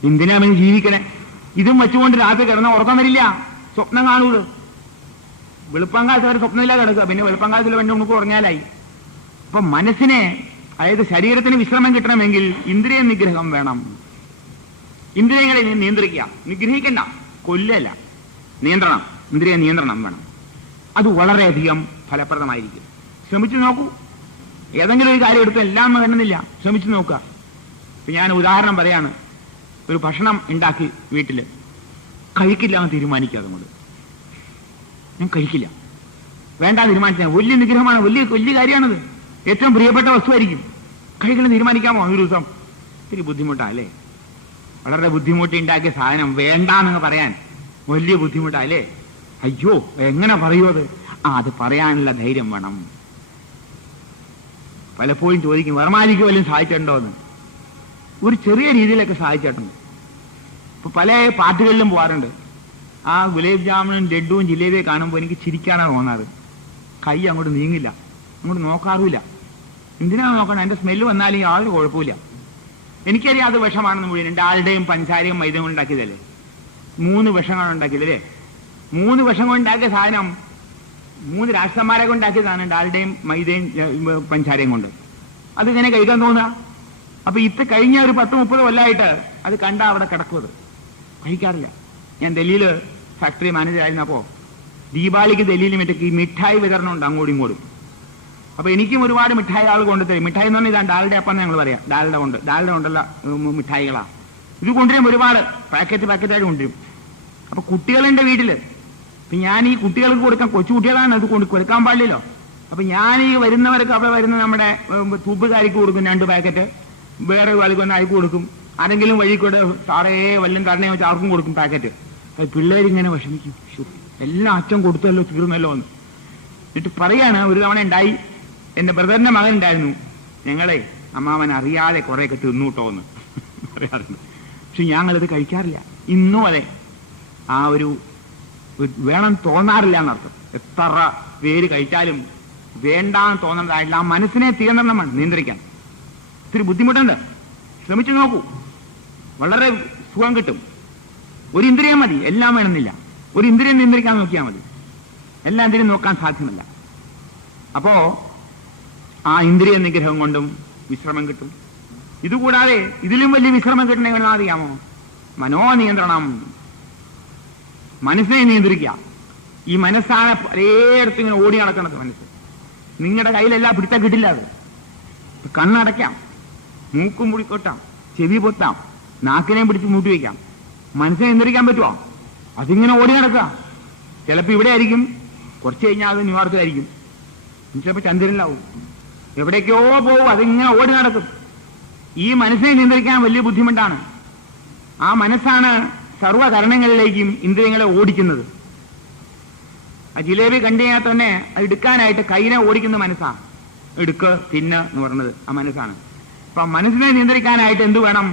എന്തിനാ അവന് ജീവിക്കണേ? ഇതും വെച്ചുകൊണ്ട് രാത്രി കിടന്ന ഉറക്കം വരില്ല, സ്വപ്നം കാണൂത്. വെളുപ്പങ്കാലത്ത് വരെ സ്വപ്നമില്ല കിടക്കുക, പിന്നെ വെളുപ്പങ്കാലത്തിൽ വേണ്ടി നമുക്ക് ഉറങ്ങാലായി. അപ്പൊ മനസ്സിനെ, അതായത് ശരീരത്തിന് വിശ്രമം കിട്ടണമെങ്കിൽ ഇന്ദ്രിയ നിഗ്രഹം വേണം. ഇന്ദ്രിയങ്ങളെ നിയന്ത്രിക്കുക, നിഗ്രഹിക്കണ്ട, കൊല്ലല്ല, നിയന്ത്രണം, ഇന്ദ്രിയ നിയന്ത്രണം വേണം. അത് വളരെയധികം ഫലപ്രദമായിരിക്കും. ശ്രമിച്ചു നോക്കൂ. ഏതെങ്കിലും ഒരു കാര്യം എടുത്ത് എല്ലാം വരുന്നില്ല, ശ്രമിച്ചു നോക്കുക. ഇപ്പൊ ഞാൻ ഉദാഹരണം പറയാണ്. ഒരു ഭക്ഷണം ഉണ്ടാക്കി വീട്ടില് കഴിക്കില്ല എന്ന് തീരുമാനിക്കുക. അതുകൊണ്ട് ഞാൻ കഴിക്കില്ല, വേണ്ട തീരുമാനിച്ചാൽ വലിയ നിഗ്രഹമാണ്, വലിയ കാര്യമാണത്. ഏറ്റവും പ്രിയപ്പെട്ട വസ്തുവായിരിക്കും. കഴിക്കണം തീരുമാനിക്കാമോ ഒരു ദിവസം? ഇത്തിരി ബുദ്ധിമുട്ടല്ലേ, വളരെ ബുദ്ധിമുട്ടി ഉണ്ടാക്കിയ സാധനം വേണ്ടാന്ന് പറയാൻ വലിയ ബുദ്ധിമുട്ടല്ലേ. അയ്യോ എങ്ങനെ പറയൂ അത്? അത് പറയാനുള്ള ധൈര്യം വേണം. പലപ്പോഴും ചോദിക്കും, വർമാജിക്ക് വല്ലതും സാധിച്ചിട്ടുണ്ടോ എന്ന്. ഒരു ചെറിയ രീതിയിലൊക്കെ സാധിച്ചിട്ടുണ്ട്. ഇപ്പൊ പല പാർട്ടികളിലും പോകാറുണ്ട്. ആ ഗുലാബ് ജാമുനും ലഡുവും ജിലേബിയെ കാണുമ്പോൾ എനിക്ക് ചിരിക്കാനാണ് തോന്നാറ്. കൈ അങ്ങോട്ട് നീങ്ങില്ല, അങ്ങോട്ട് നോക്കാറുമില്ല. എന്തിനാണ് നോക്കണം? എന്റെ സ്മെല്ല് വന്നാലും യാതൊരു കുഴപ്പമില്ല. എനിക്കറിയാം അത് വിഷമാണെന്ന് മുഴുവൻ. ഡാൽഡയും പഞ്ചസാരയും മൈദയും കൊണ്ട് ഉണ്ടാക്കിയതല്ലേ, 3 വിഷങ്ങളാണ് ഉണ്ടാക്കിയതല്ലേ. 3 വിഷം കൊണ്ടുണ്ടാക്കിയ സാധനം 3 രാഷ്ട്രന്മാരെ കൊണ്ടാക്കിയതാണ്, ഡാൽഡയും മൈദയും പഞ്ചസാരയും കൊണ്ട്. അതിങ്ങനെ കഴിക്കാൻ തോന്നുക. അപ്പൊ കഴിഞ്ഞ ഒരു 10-30 കൊല്ലമായിട്ട് അത് കണ്ടാ അവിടെ കിടക്കുന്നത്, കഴിക്കാറില്ല. ഞാൻ ഡൽഹിയിൽ ഫാക്ടറി മാനേജർ ആയിരുന്നപ്പോ ദീപാവലിക്ക് ഡൽഹിയിൽ ഈ മിഠായി വിതരണം ഉണ്ട് അങ്ങോട്ടും ഇങ്ങോട്ടും. അപ്പൊ എനിക്കും ഒരുപാട് മിഠായി ആൾ കൊണ്ടുതരും. മിഠായി എന്ന് പറഞ്ഞാൽ ഇതാണ് ഡാൽഡ അപ്പം ഞങ്ങൾ പറയാം. ഡാൽഡ കൊണ്ടുള്ള മിഠായികളാ ഇത് കൊണ്ടുവരും. ഒരുപാട് പാക്കറ്റായിട്ട് കൊണ്ടുവരും. അപ്പൊ കുട്ടികളുടെ വീട്ടില് ഞാൻ ഈ കുട്ടികൾക്ക് കൊടുക്കാൻ, കൊച്ചു കുട്ടികളാണ്, അത് കൊടുക്കാൻ പാടില്ലല്ലോ. അപ്പൊ ഞാൻ ഈ വരുന്നവർക്ക് അവിടെ വരുന്ന നമ്മുടെ തൂപ്പുകാരിക്ക് കൊടുക്കും 2 പാക്കറ്റ്, വേറെ വാലിക്ക് വന്ന് അയക്ക് കൊടുക്കും. ആരെങ്കിലും വഴിക്കൂടെ സാറേ വല്ലതും തരണേ വെച്ച് അവർക്കും കൊടുക്കും പാക്കറ്റ്. അത് പിള്ളേരിങ്ങനെ വിഷമിക്കും, എല്ലാം അച്ഛൻ കൊടുത്തല്ലോ, തീർന്നല്ലോ എന്ന്. എന്നിട്ട് പറയാണ്, ഒരു തവണ ഉണ്ടായി, എന്റെ ബ്രദറിന്റെ മകൻ ഉണ്ടായിരുന്നു, ഞങ്ങളെ അമ്മാവൻ അറിയാതെ കുറെയൊക്കെ തിന്നൂട്ടോ എന്ന് പറയാറുണ്ട്. പക്ഷെ ഞങ്ങളിത് കഴിക്കാറില്ല. ഇന്നും അതെ, ആ ഒരു വേണം തോന്നാറില്ല എന്നർത്ഥം. എത്ര പേര് കഴിച്ചാലും വേണ്ടാന്ന് തോന്നുന്നതായിട്ടുള്ള ആ മനസ്സിനെ നിയന്ത്രിക്കാൻ ഇത്തിരി ബുദ്ധിമുട്ടുണ്ട്. ശ്രമിച്ചു നോക്കൂ, വളരെ സുഖം കിട്ടും. ഒരു ഇന്ദ്രിയം മതി, എല്ലാം വേണമെന്നില്ല. ഒരു ഇന്ദ്രിയം നിയന്ത്രിക്കാൻ നോക്കിയാൽ മതി, എല്ലാ ഇന്ദ്രിയം നോക്കാൻ സാധ്യമല്ല. അപ്പോ ആ ഇന്ദ്രിയ നിഗ്രഹം കൊണ്ടും വിശ്രമം കിട്ടും. ഇതുകൂടാതെ ഇതിലും വലിയ വിശ്രമം കിട്ടണമെന്ന് അറിയാമോ? മനോനിയന്ത്രണം. മനസ്സിനെ നിയന്ത്രിക്കുക. ഈ മനസ്സാണ് പലയിടത്തും ഇങ്ങനെ ഓടി നടക്കുന്നത്. മനസ്സ് നിങ്ങളുടെ കയ്യിലെല്ലാം പിടുത്തം കിട്ടില്ല. അത് കണ്ണടയ്ക്കാം, മൂക്കും മുടിക്കൊട്ടാം, ചെവി പൊത്താം, നാക്കിനെയും പിടിച്ച് മൂട്ടി വയ്ക്കാം. മനസ്സിനെ നിയന്ത്രിക്കാൻ പറ്റുമോ? അതിങ്ങനെ ഓടി നടക്കുക. ചിലപ്പോൾ ഇവിടെ ആയിരിക്കും, കുറച്ച് കഴിഞ്ഞാൽ അത് ന്യൂയോർക്കിലായിരിക്കും, ചിലപ്പോൾ ചന്ദ്രനിലാവും, എവിടേക്കോ പോകും. അതിങ്ങനെ ഓടി നടക്കും. ഈ മനസ്സിനെ നിയന്ത്രിക്കാൻ വലിയ ബുദ്ധിമുട്ടാണ്. ആ മനസ്സാണ് സർവ്വകരണങ്ങളിലേക്കും ഇന്ദ്രിയങ്ങളെ ഓടിക്കുന്നത്. ആ ജിലേബി കണ്ടുകഴിഞ്ഞാൽ തന്നെ അത് എടുക്കാനായിട്ട് കൈനെ ഓടിക്കുന്ന മനസ്സാണ്. എടുക്ക് തിന്ന് എന്ന് പറയുന്നത് ആ മനസ്സാണ്. അപ്പൊ മനസ്സിനെ നിയന്ത്രിക്കാനായിട്ട് എന്ത് വേണം?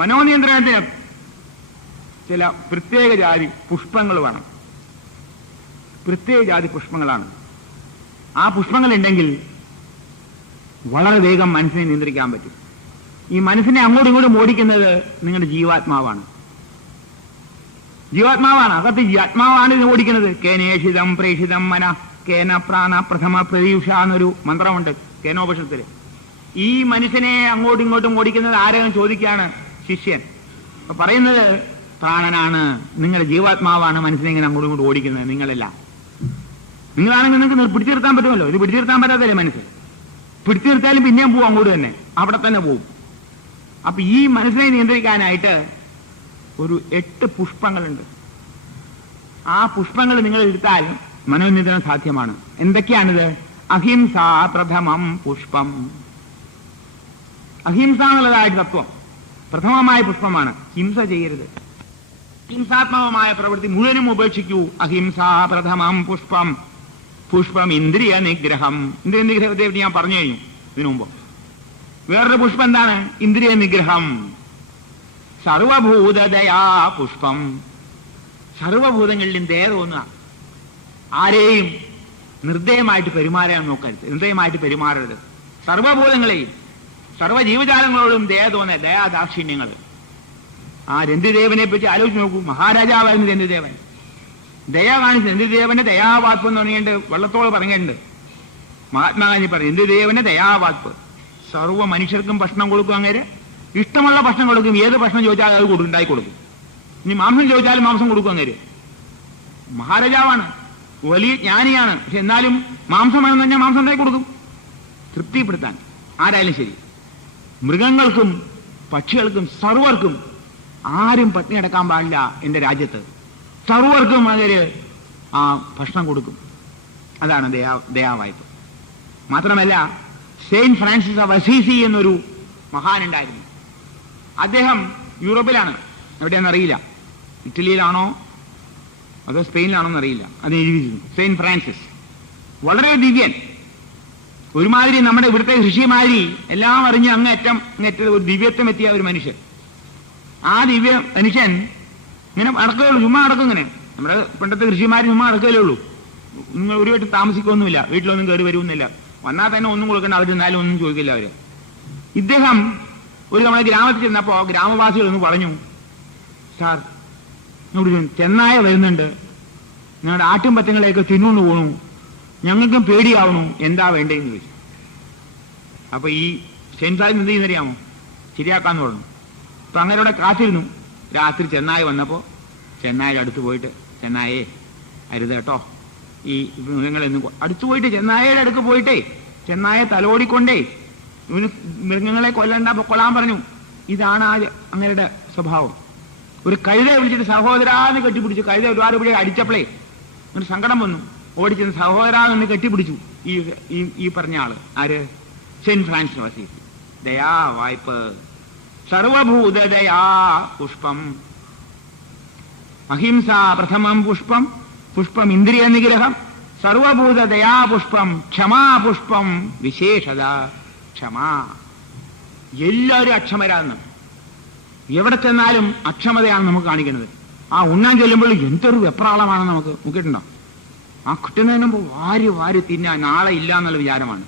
മനോനിയന്ത്രണത്തിന് ചില പ്രത്യേക ജാതി പുഷ്പങ്ങൾ വേണം. പ്രത്യേക ജാതി പുഷ്പങ്ങളാണ്. ആ പുഷ്പങ്ങളുണ്ടെങ്കിൽ വളരെ വേഗം മനസ്സിനെ നിയന്ത്രിക്കാൻ പറ്റും. ഈ മനസ്സിനെ അങ്ങോട്ടും ഇങ്ങോട്ടും ഓടിക്കുന്നത് നിങ്ങളുടെ ജീവാത്മാവാണ്. അകത്ത് ആത്മാവാണ് ഇത് ഓടിക്കുന്നത്. കേനേഷിതം പ്രേഷിതം മന കേന പ്രാണ പ്രഥമ പ്രതീക്ഷ എന്നൊരു മന്ത്രമുണ്ട് കേനോപനിഷത്തില്. ഈ മനുഷ്യനെ അങ്ങോട്ടും ഇങ്ങോട്ടും ഓടിക്കുന്നത് ആരെങ്കിലും ചോദിക്കുകയാണ് ശിഷ്യൻ. അപ്പൊ പറയുന്നത് പ്രാണനാണ്, നിങ്ങളുടെ ജീവാത്മാവാണ് മനസ്സിനെ ഇങ്ങനെ അങ്ങോട്ടും ഇങ്ങോട്ടും ഓടിക്കുന്നത്, നിങ്ങളല്ല. നിങ്ങളാണെങ്കിൽ നിങ്ങൾക്ക് പിടിച്ചു നിർത്താൻ പറ്റുമല്ലോ. ഇത് പിടിച്ചു നിർത്താൻ പറ്റാത്തല്ലേ മനസ്സ്. പിടിച്ചു നിർത്താലും പിന്നെയും പോവും, അങ്ങോട്ട് തന്നെ, അവിടെ തന്നെ പോവും. അപ്പൊ ഈ മനസ്സിനെ നിയന്ത്രിക്കാനായിട്ട് ഒരു 8 പുഷ്പങ്ങളുണ്ട്. ആ പുഷ്പങ്ങൾ നിങ്ങൾ എടുത്താൽ മനോനിയന്ത്രണം സാധ്യമാണ്. എന്തൊക്കെയാണിത്? അഹിംസ പ്രഥമം പുഷ്പം. അഹിംസ എന്നുള്ളതായിട്ട് തത്വം പ്രഥമമായ പുഷ്പമാണ്. ഹിംസ ചെയ്യരുത്. ഹിംസാത്മകമായ പ്രവൃത്തി മുഴുവനും ഉപേക്ഷിക്കൂ. അഹിംസ പ്രഥമം പുഷ്പം. പുഷ്പം ഇന്ദ്രിയ നിഗ്രഹം. ഇന്ദ്രിയ നിഗ്രഹത്തെ ഞാൻ പറഞ്ഞു കഴിഞ്ഞു ഇതിനു മുമ്പ്. വേറൊരു പുഷ്പം എന്താണ്? ഇന്ദ്രിയ നിഗ്രഹം. സർവഭൂതദയാ പുഷ്പം. സർവഭൂതങ്ങളിലും ദയ തോന്നുക. ആരെയും നിർദ്ദയമായിട്ട് പെരുമാറാൻ നോക്കരുത്, നിർദ്ദയമായിട്ട് പെരുമാറരുത്. സർവഭൂതങ്ങളെയും സർവ്വജീവജാലങ്ങളോടും ദയ തോന്നുക, ദയാദാക്ഷിണ്യങ്ങൾ. ആ രന്തിദേവനെ പറ്റി ആലോചിച്ച് നോക്കൂ. മഹാരാജാവായിരുന്നു രന്തിദേവൻ. ദയ കാണിച്ചു. രന്തിദേവന്റെ ദയാവാത്പം എന്ന് പറഞ്ഞിട്ട് വെള്ളത്തോട് പറഞ്ഞിട്ടുണ്ട്. മഹാത്മാഗാന്ധി പറഞ്ഞു രന്തിദേവന്റെ ദയാവാത്പ്. സർവ്വ മനുഷ്യർക്കും ഭക്ഷണം കൊടുക്കും. അങ്ങനെ ഇഷ്ടമുള്ള ഭക്ഷണം കൊടുക്കും. ഏത് ഭക്ഷണം ചോദിച്ചാലും അത് ഉണ്ടായി കൊടുക്കും. ഇനി മാംസം ചോദിച്ചാലും മാംസം കൊടുക്കും. അങ്ങനെ മഹാരാജാവാണ്, വലിയ ജ്ഞാനിയാണ്. പക്ഷെ എന്നാലും മാംസമാണെന്ന് പറഞ്ഞാൽ മാംസം ഉണ്ടായി കൊടുക്കും, തൃപ്തിപ്പെടുത്താൻ. ആരായാലും ശരി, മൃഗങ്ങൾക്കും പക്ഷികൾക്കും സർവർക്കും ആരും പട്ടിണി അടക്കാൻ പാടില്ല. എന്റെ രാജ്യത്ത് സർവർക്കും അതൊരു ഭക്ഷണം കൊടുക്കും. അതാണ് ദയാവായ്പ. മാത്രമല്ല, സെയിന്റ് ഫ്രാൻസിസ് ഓഫ് അസീസി എന്നൊരു മഹാനുണ്ടായിരുന്നു. അദ്ദേഹം യൂറോപ്പിലാണ്, എവിടെയാണെന്നറിയില്ല, ഇറ്റലിയിലാണോ അതോ സ്പെയിനിലാണോ എന്നറിയില്ല. അത് എഴുതിയിരുന്നു. സെയിന്റ് ഫ്രാൻസിസ് വളരെ ദിവ്യൻ, ഒരുമാതിരി നമ്മുടെ ഇവിടുത്തെ ഋഷിമാരി എല്ലാം അറിഞ്ഞ് അങ്ങേറ്റം ഒരു ദിവ്യത്വം എത്തിയ ഒരു മനുഷ്യൻ. ആ ദിവ്യ മനുഷ്യൻ ഇങ്ങനെ അടക്കുകയുള്ളൂ, ചുമ്മാ അടക്കും. ഇങ്ങനെ നമ്മുടെ പണ്ടത്തെ ഋഷിമാര് ചുമ്മാ അടക്കുകയല്ലേ ഉള്ളൂ. നിങ്ങൾ ഒരു വീട്ടിൽ താമസിക്കൊന്നുമില്ല, വീട്ടിലൊന്നും കയറി വരുമെന്നില്ല. വന്നാൽ തന്നെ ഒന്നും കൊടുക്കേണ്ട, അവരിരുന്നാലും ഒന്നും ചോദിക്കില്ല അവര്. ഇദ്ദേഹം ഒരു നമ്മുടെ ഗ്രാമത്തിൽ ചെന്നപ്പോ ഗ്രാമവാസികളൊന്ന് പറഞ്ഞു, സാർ ഇവിടെ ചെന്നായ വരുന്നുണ്ട്, ഞങ്ങളുടെ ആട്ടും പറ്റങ്ങളെയൊക്കെ തിന്നുകൊണ്ട് പോണു, ഞങ്ങൾക്കും പേടിയാവണു, എന്താ വേണ്ടതെന്ന് ചോദിച്ചു. അപ്പൊ ഈ സെയിന്റ് ഫ്രാൻസിസ് എന്ത് ചെയ്യുന്നറിയാമോ? ശരിയാക്കാന്ന് പറഞ്ഞു. അപ്പൊ അങ്ങനെ അവിടെ കാത്തിരുന്നു. രാത്രി ചെന്നായ വന്നപ്പോ ചെന്നായുടെ അടുത്ത് പോയിട്ട്, ചെന്നായേ അരുത് കേട്ടോ, ഈ മൃഗങ്ങളെന്നും അടുത്ത് പോയിട്ട് ചെന്നായയുടെ അടുത്ത് പോയിട്ടേ ചെന്നായ തലോടിക്കൊണ്ടേ മൃഗങ്ങളെ കൊല്ലാൻ പറഞ്ഞു. ഇതാണ് അങ്ങയുടെ സ്വഭാവം. ഒരു കഴുതയെ വിളിച്ചിട്ട് സഹോദരാന്ന് കെട്ടിപ്പിടിച്ചു. കഴുത ഒരുപാട് ഇവിടെ അടിച്ചപ്പോഴേ ഒരു സങ്കടം വന്നു. ഓടിച്ചെന്ന് സഹോദരാന്ന് കെട്ടിപ്പിടിച്ചു ഈ പറഞ്ഞ ആള്. ആര്? Saint Francis of Assisi. ദയാ വായ്പ്. സർവഭൂതദയാ പുഷ്പം. അഹിംസ പ്രഥമം പുഷ്പം. പുഷ്പം ഇന്ദ്രിയ നിഗ്രഹം. സർവഭൂതദയാ പുഷ്പം. ക്ഷമാ പുഷ്പം. വിശേഷത ക്ഷമാ. എല്ലാവരും അക്ഷമരാന്ന്. എവിടെ ചെന്നാലും അക്ഷമതയാണ് നമുക്ക് കാണിക്കുന്നത്. ആ ഉണ്ണാൻ ചെല്ലുമ്പോൾ എന്തൊരു വെപ്രാളമാണ് നമുക്ക് നോക്കിയിട്ടുണ്ടോ? ആ കിട്ടുന്നതിന് മുമ്പ് വാരി വാരി തിന്നാൻ നാളെ ഇല്ല എന്നുള്ള വിചാരമാണ്.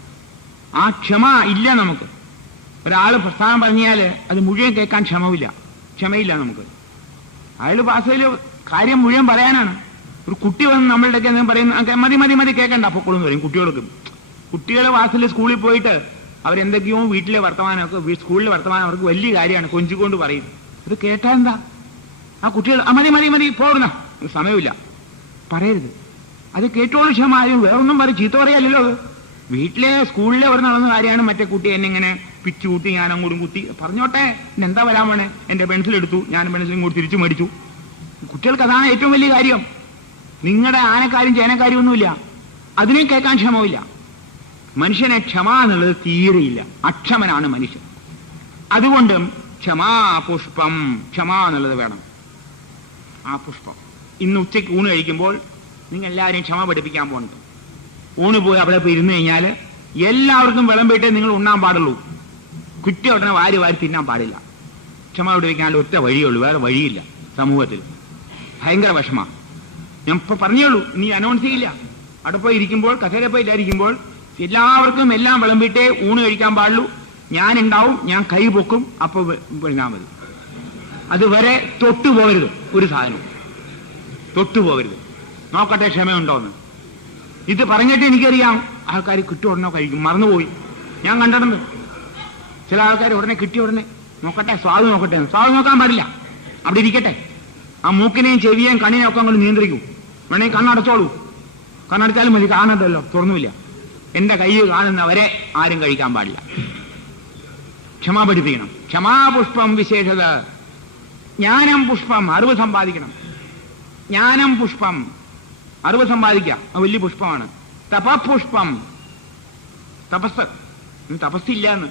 ആ ക്ഷമ ഇല്ല നമുക്ക്. ഒരാൾ പ്രസ്ഥാനം പറഞ്ഞാൽ അത് മുഴുവൻ കേൾക്കാൻ ക്ഷമയില്ല നമുക്ക്. അയാൾ ഭാഷയിൽ കാര്യം മുഴുവൻ പറയാനാണ്. ഒരു കുട്ടി വന്ന് നമ്മളുടെയൊക്കെ എന്തെങ്കിലും പറയുന്ന മതി കേൾക്കണ്ട പൊക്കോളൂ എന്ന് പറയും കുട്ടികൾക്ക്. കുട്ടികളെ വാസൽ സ്കൂളിൽ പോയിട്ട് അവരെന്തൊക്കെയോ വീട്ടിലെ വർത്തമാനമൊക്കെ സ്കൂളിലെ വർത്തമാനം അവർക്ക് വലിയ കാര്യമാണ്, കൊഞ്ചിക്കൊണ്ട് പറയും. അത് കേട്ടാ എന്താ? ആ കുട്ടികൾ മതി പോകുന്ന സമയമില്ല പറയരുത്. അത് കേട്ടോളൂ ക്ഷമായും വേറൊന്നും പറയും ചീത്ത പറയല്ലോ. അത് വീട്ടിലെ സ്കൂളിലെ ഒരു നടന്ന കാര്യമാണ്. മറ്റേ കുട്ടി എന്നെ ഇങ്ങനെ പിച്ചു കൂട്ടി ഞാൻ അങ്ങോട്ടും കുത്തി പറഞ്ഞോട്ടെ, എന്താ വരാൻ വേണേ, എന്റെ പെൻസിൽ എടുത്തു, ഞാൻ പെൻസിലും കൂടി തിരിച്ചു മേടിച്ചു. കുട്ടികൾക്ക് അതാണ് ഏറ്റവും വലിയ കാര്യം. നിങ്ങളുടെ ആനക്കാരും ചേനക്കാരും ഒന്നുമില്ല, അതിനും കേൾക്കാൻ ക്ഷമയില്ല. മനുഷ്യനെ ക്ഷമ എന്നുള്ളത് തീരെയില്ല. അക്ഷമനാണ് മനുഷ്യൻ. അതുകൊണ്ട് ക്ഷമാപുഷ്പം, ക്ഷമ എന്നുള്ളത് വേണം. ആ പുഷ്പം ഇന്ന് ഉച്ചയ്ക്ക് ഊണ് കഴിക്കുമ്പോൾ നിങ്ങൾ എല്ലാവരെയും ക്ഷമ പഠിപ്പിക്കാൻ പോകുന്നുണ്ട്. ഊണ് പോയി അവിടെ പോയി ഇരുന്ന് കഴിഞ്ഞാൽ എല്ലാവർക്കും വിളമ്പിട്ടേ നിങ്ങൾ ഉണ്ണാൻ പാടുള്ളൂ. കുറ്റി ഉടനെ വാരി തിന്നാൻ പാടില്ല. ക്ഷമ പഠിപ്പിക്കാനുള്ള ഒറ്റ വഴിയുള്ളൂ, വേറെ വഴിയില്ല. സമൂഹത്തിൽ ഭയങ്കര വിഷമമാണ്. ഞാൻ ഇപ്പൊ പറഞ്ഞോളൂ, ഇനി അനൗൺസ് ചെയ്യില്ല. അവിടെ പോയി ഇരിക്കുമ്പോൾ കസേരപ്പോയി ഇല്ലാതിരിക്കുമ്പോൾ എല്ലാവർക്കും എല്ലാം വിളമ്പിട്ടേ ഊണ് കഴിക്കാൻ പാടുള്ളൂ. ഞാനുണ്ടാവും, ഞാൻ കൈ പൊക്കും, അപ്പൊ വിഴുങ്ങാൻ മതി. അതുവരെ തൊട്ടുപോകരുത്, ഒരു സാധനവും തൊട്ടുപോകരുത്. നോക്കട്ടെ ക്ഷമയുണ്ടോന്ന്. ഇത് പറഞ്ഞിട്ട് എനിക്കറിയാം ആൾക്കാർ കിട്ടിയ ഉടനെ കഴിക്കും, മറന്നുപോയി. ഞാൻ കണ്ടിട്ടുണ്ട് ചില ആൾക്കാർ ഉടനെ കിട്ടിയ ഉടനെ നോക്കട്ടെ സ്വാദ് നോക്കട്ടെ. സ്വാദ് നോക്കാൻ പാടില്ല, അവിടെ ഇരിക്കട്ടെ. ആ മൂക്കിനെയും ചെവിയെയും കണ്ണിനെയും ഒക്കെ അങ്ങോട്ട് നിയന്ത്രിക്കൂ. വേണമെങ്കിൽ കണ്ണടച്ചോളൂ, കണ്ണടച്ചാലും മതി, കാണണ്ടല്ലോ, തുറന്നുമില്ല. എന്റെ കൈ കാണുന്നവരെ ആരും കഴിക്കാൻ പാടില്ല. ക്ഷമ പഠിപ്പിക്കണം. ക്ഷമാപുഷ്പം വിശേഷത. ജ്ഞാനം പുഷ്പം, അറിവ് സമ്പാദിക്കണം. ജ്ഞാനം പുഷ്പം, അറിവ് സമ്പാദിക്കുക, വലിയ പുഷ്പമാണ്. തപപുഷ്പം, തപസ്. തപസ്സില്ല എന്ന്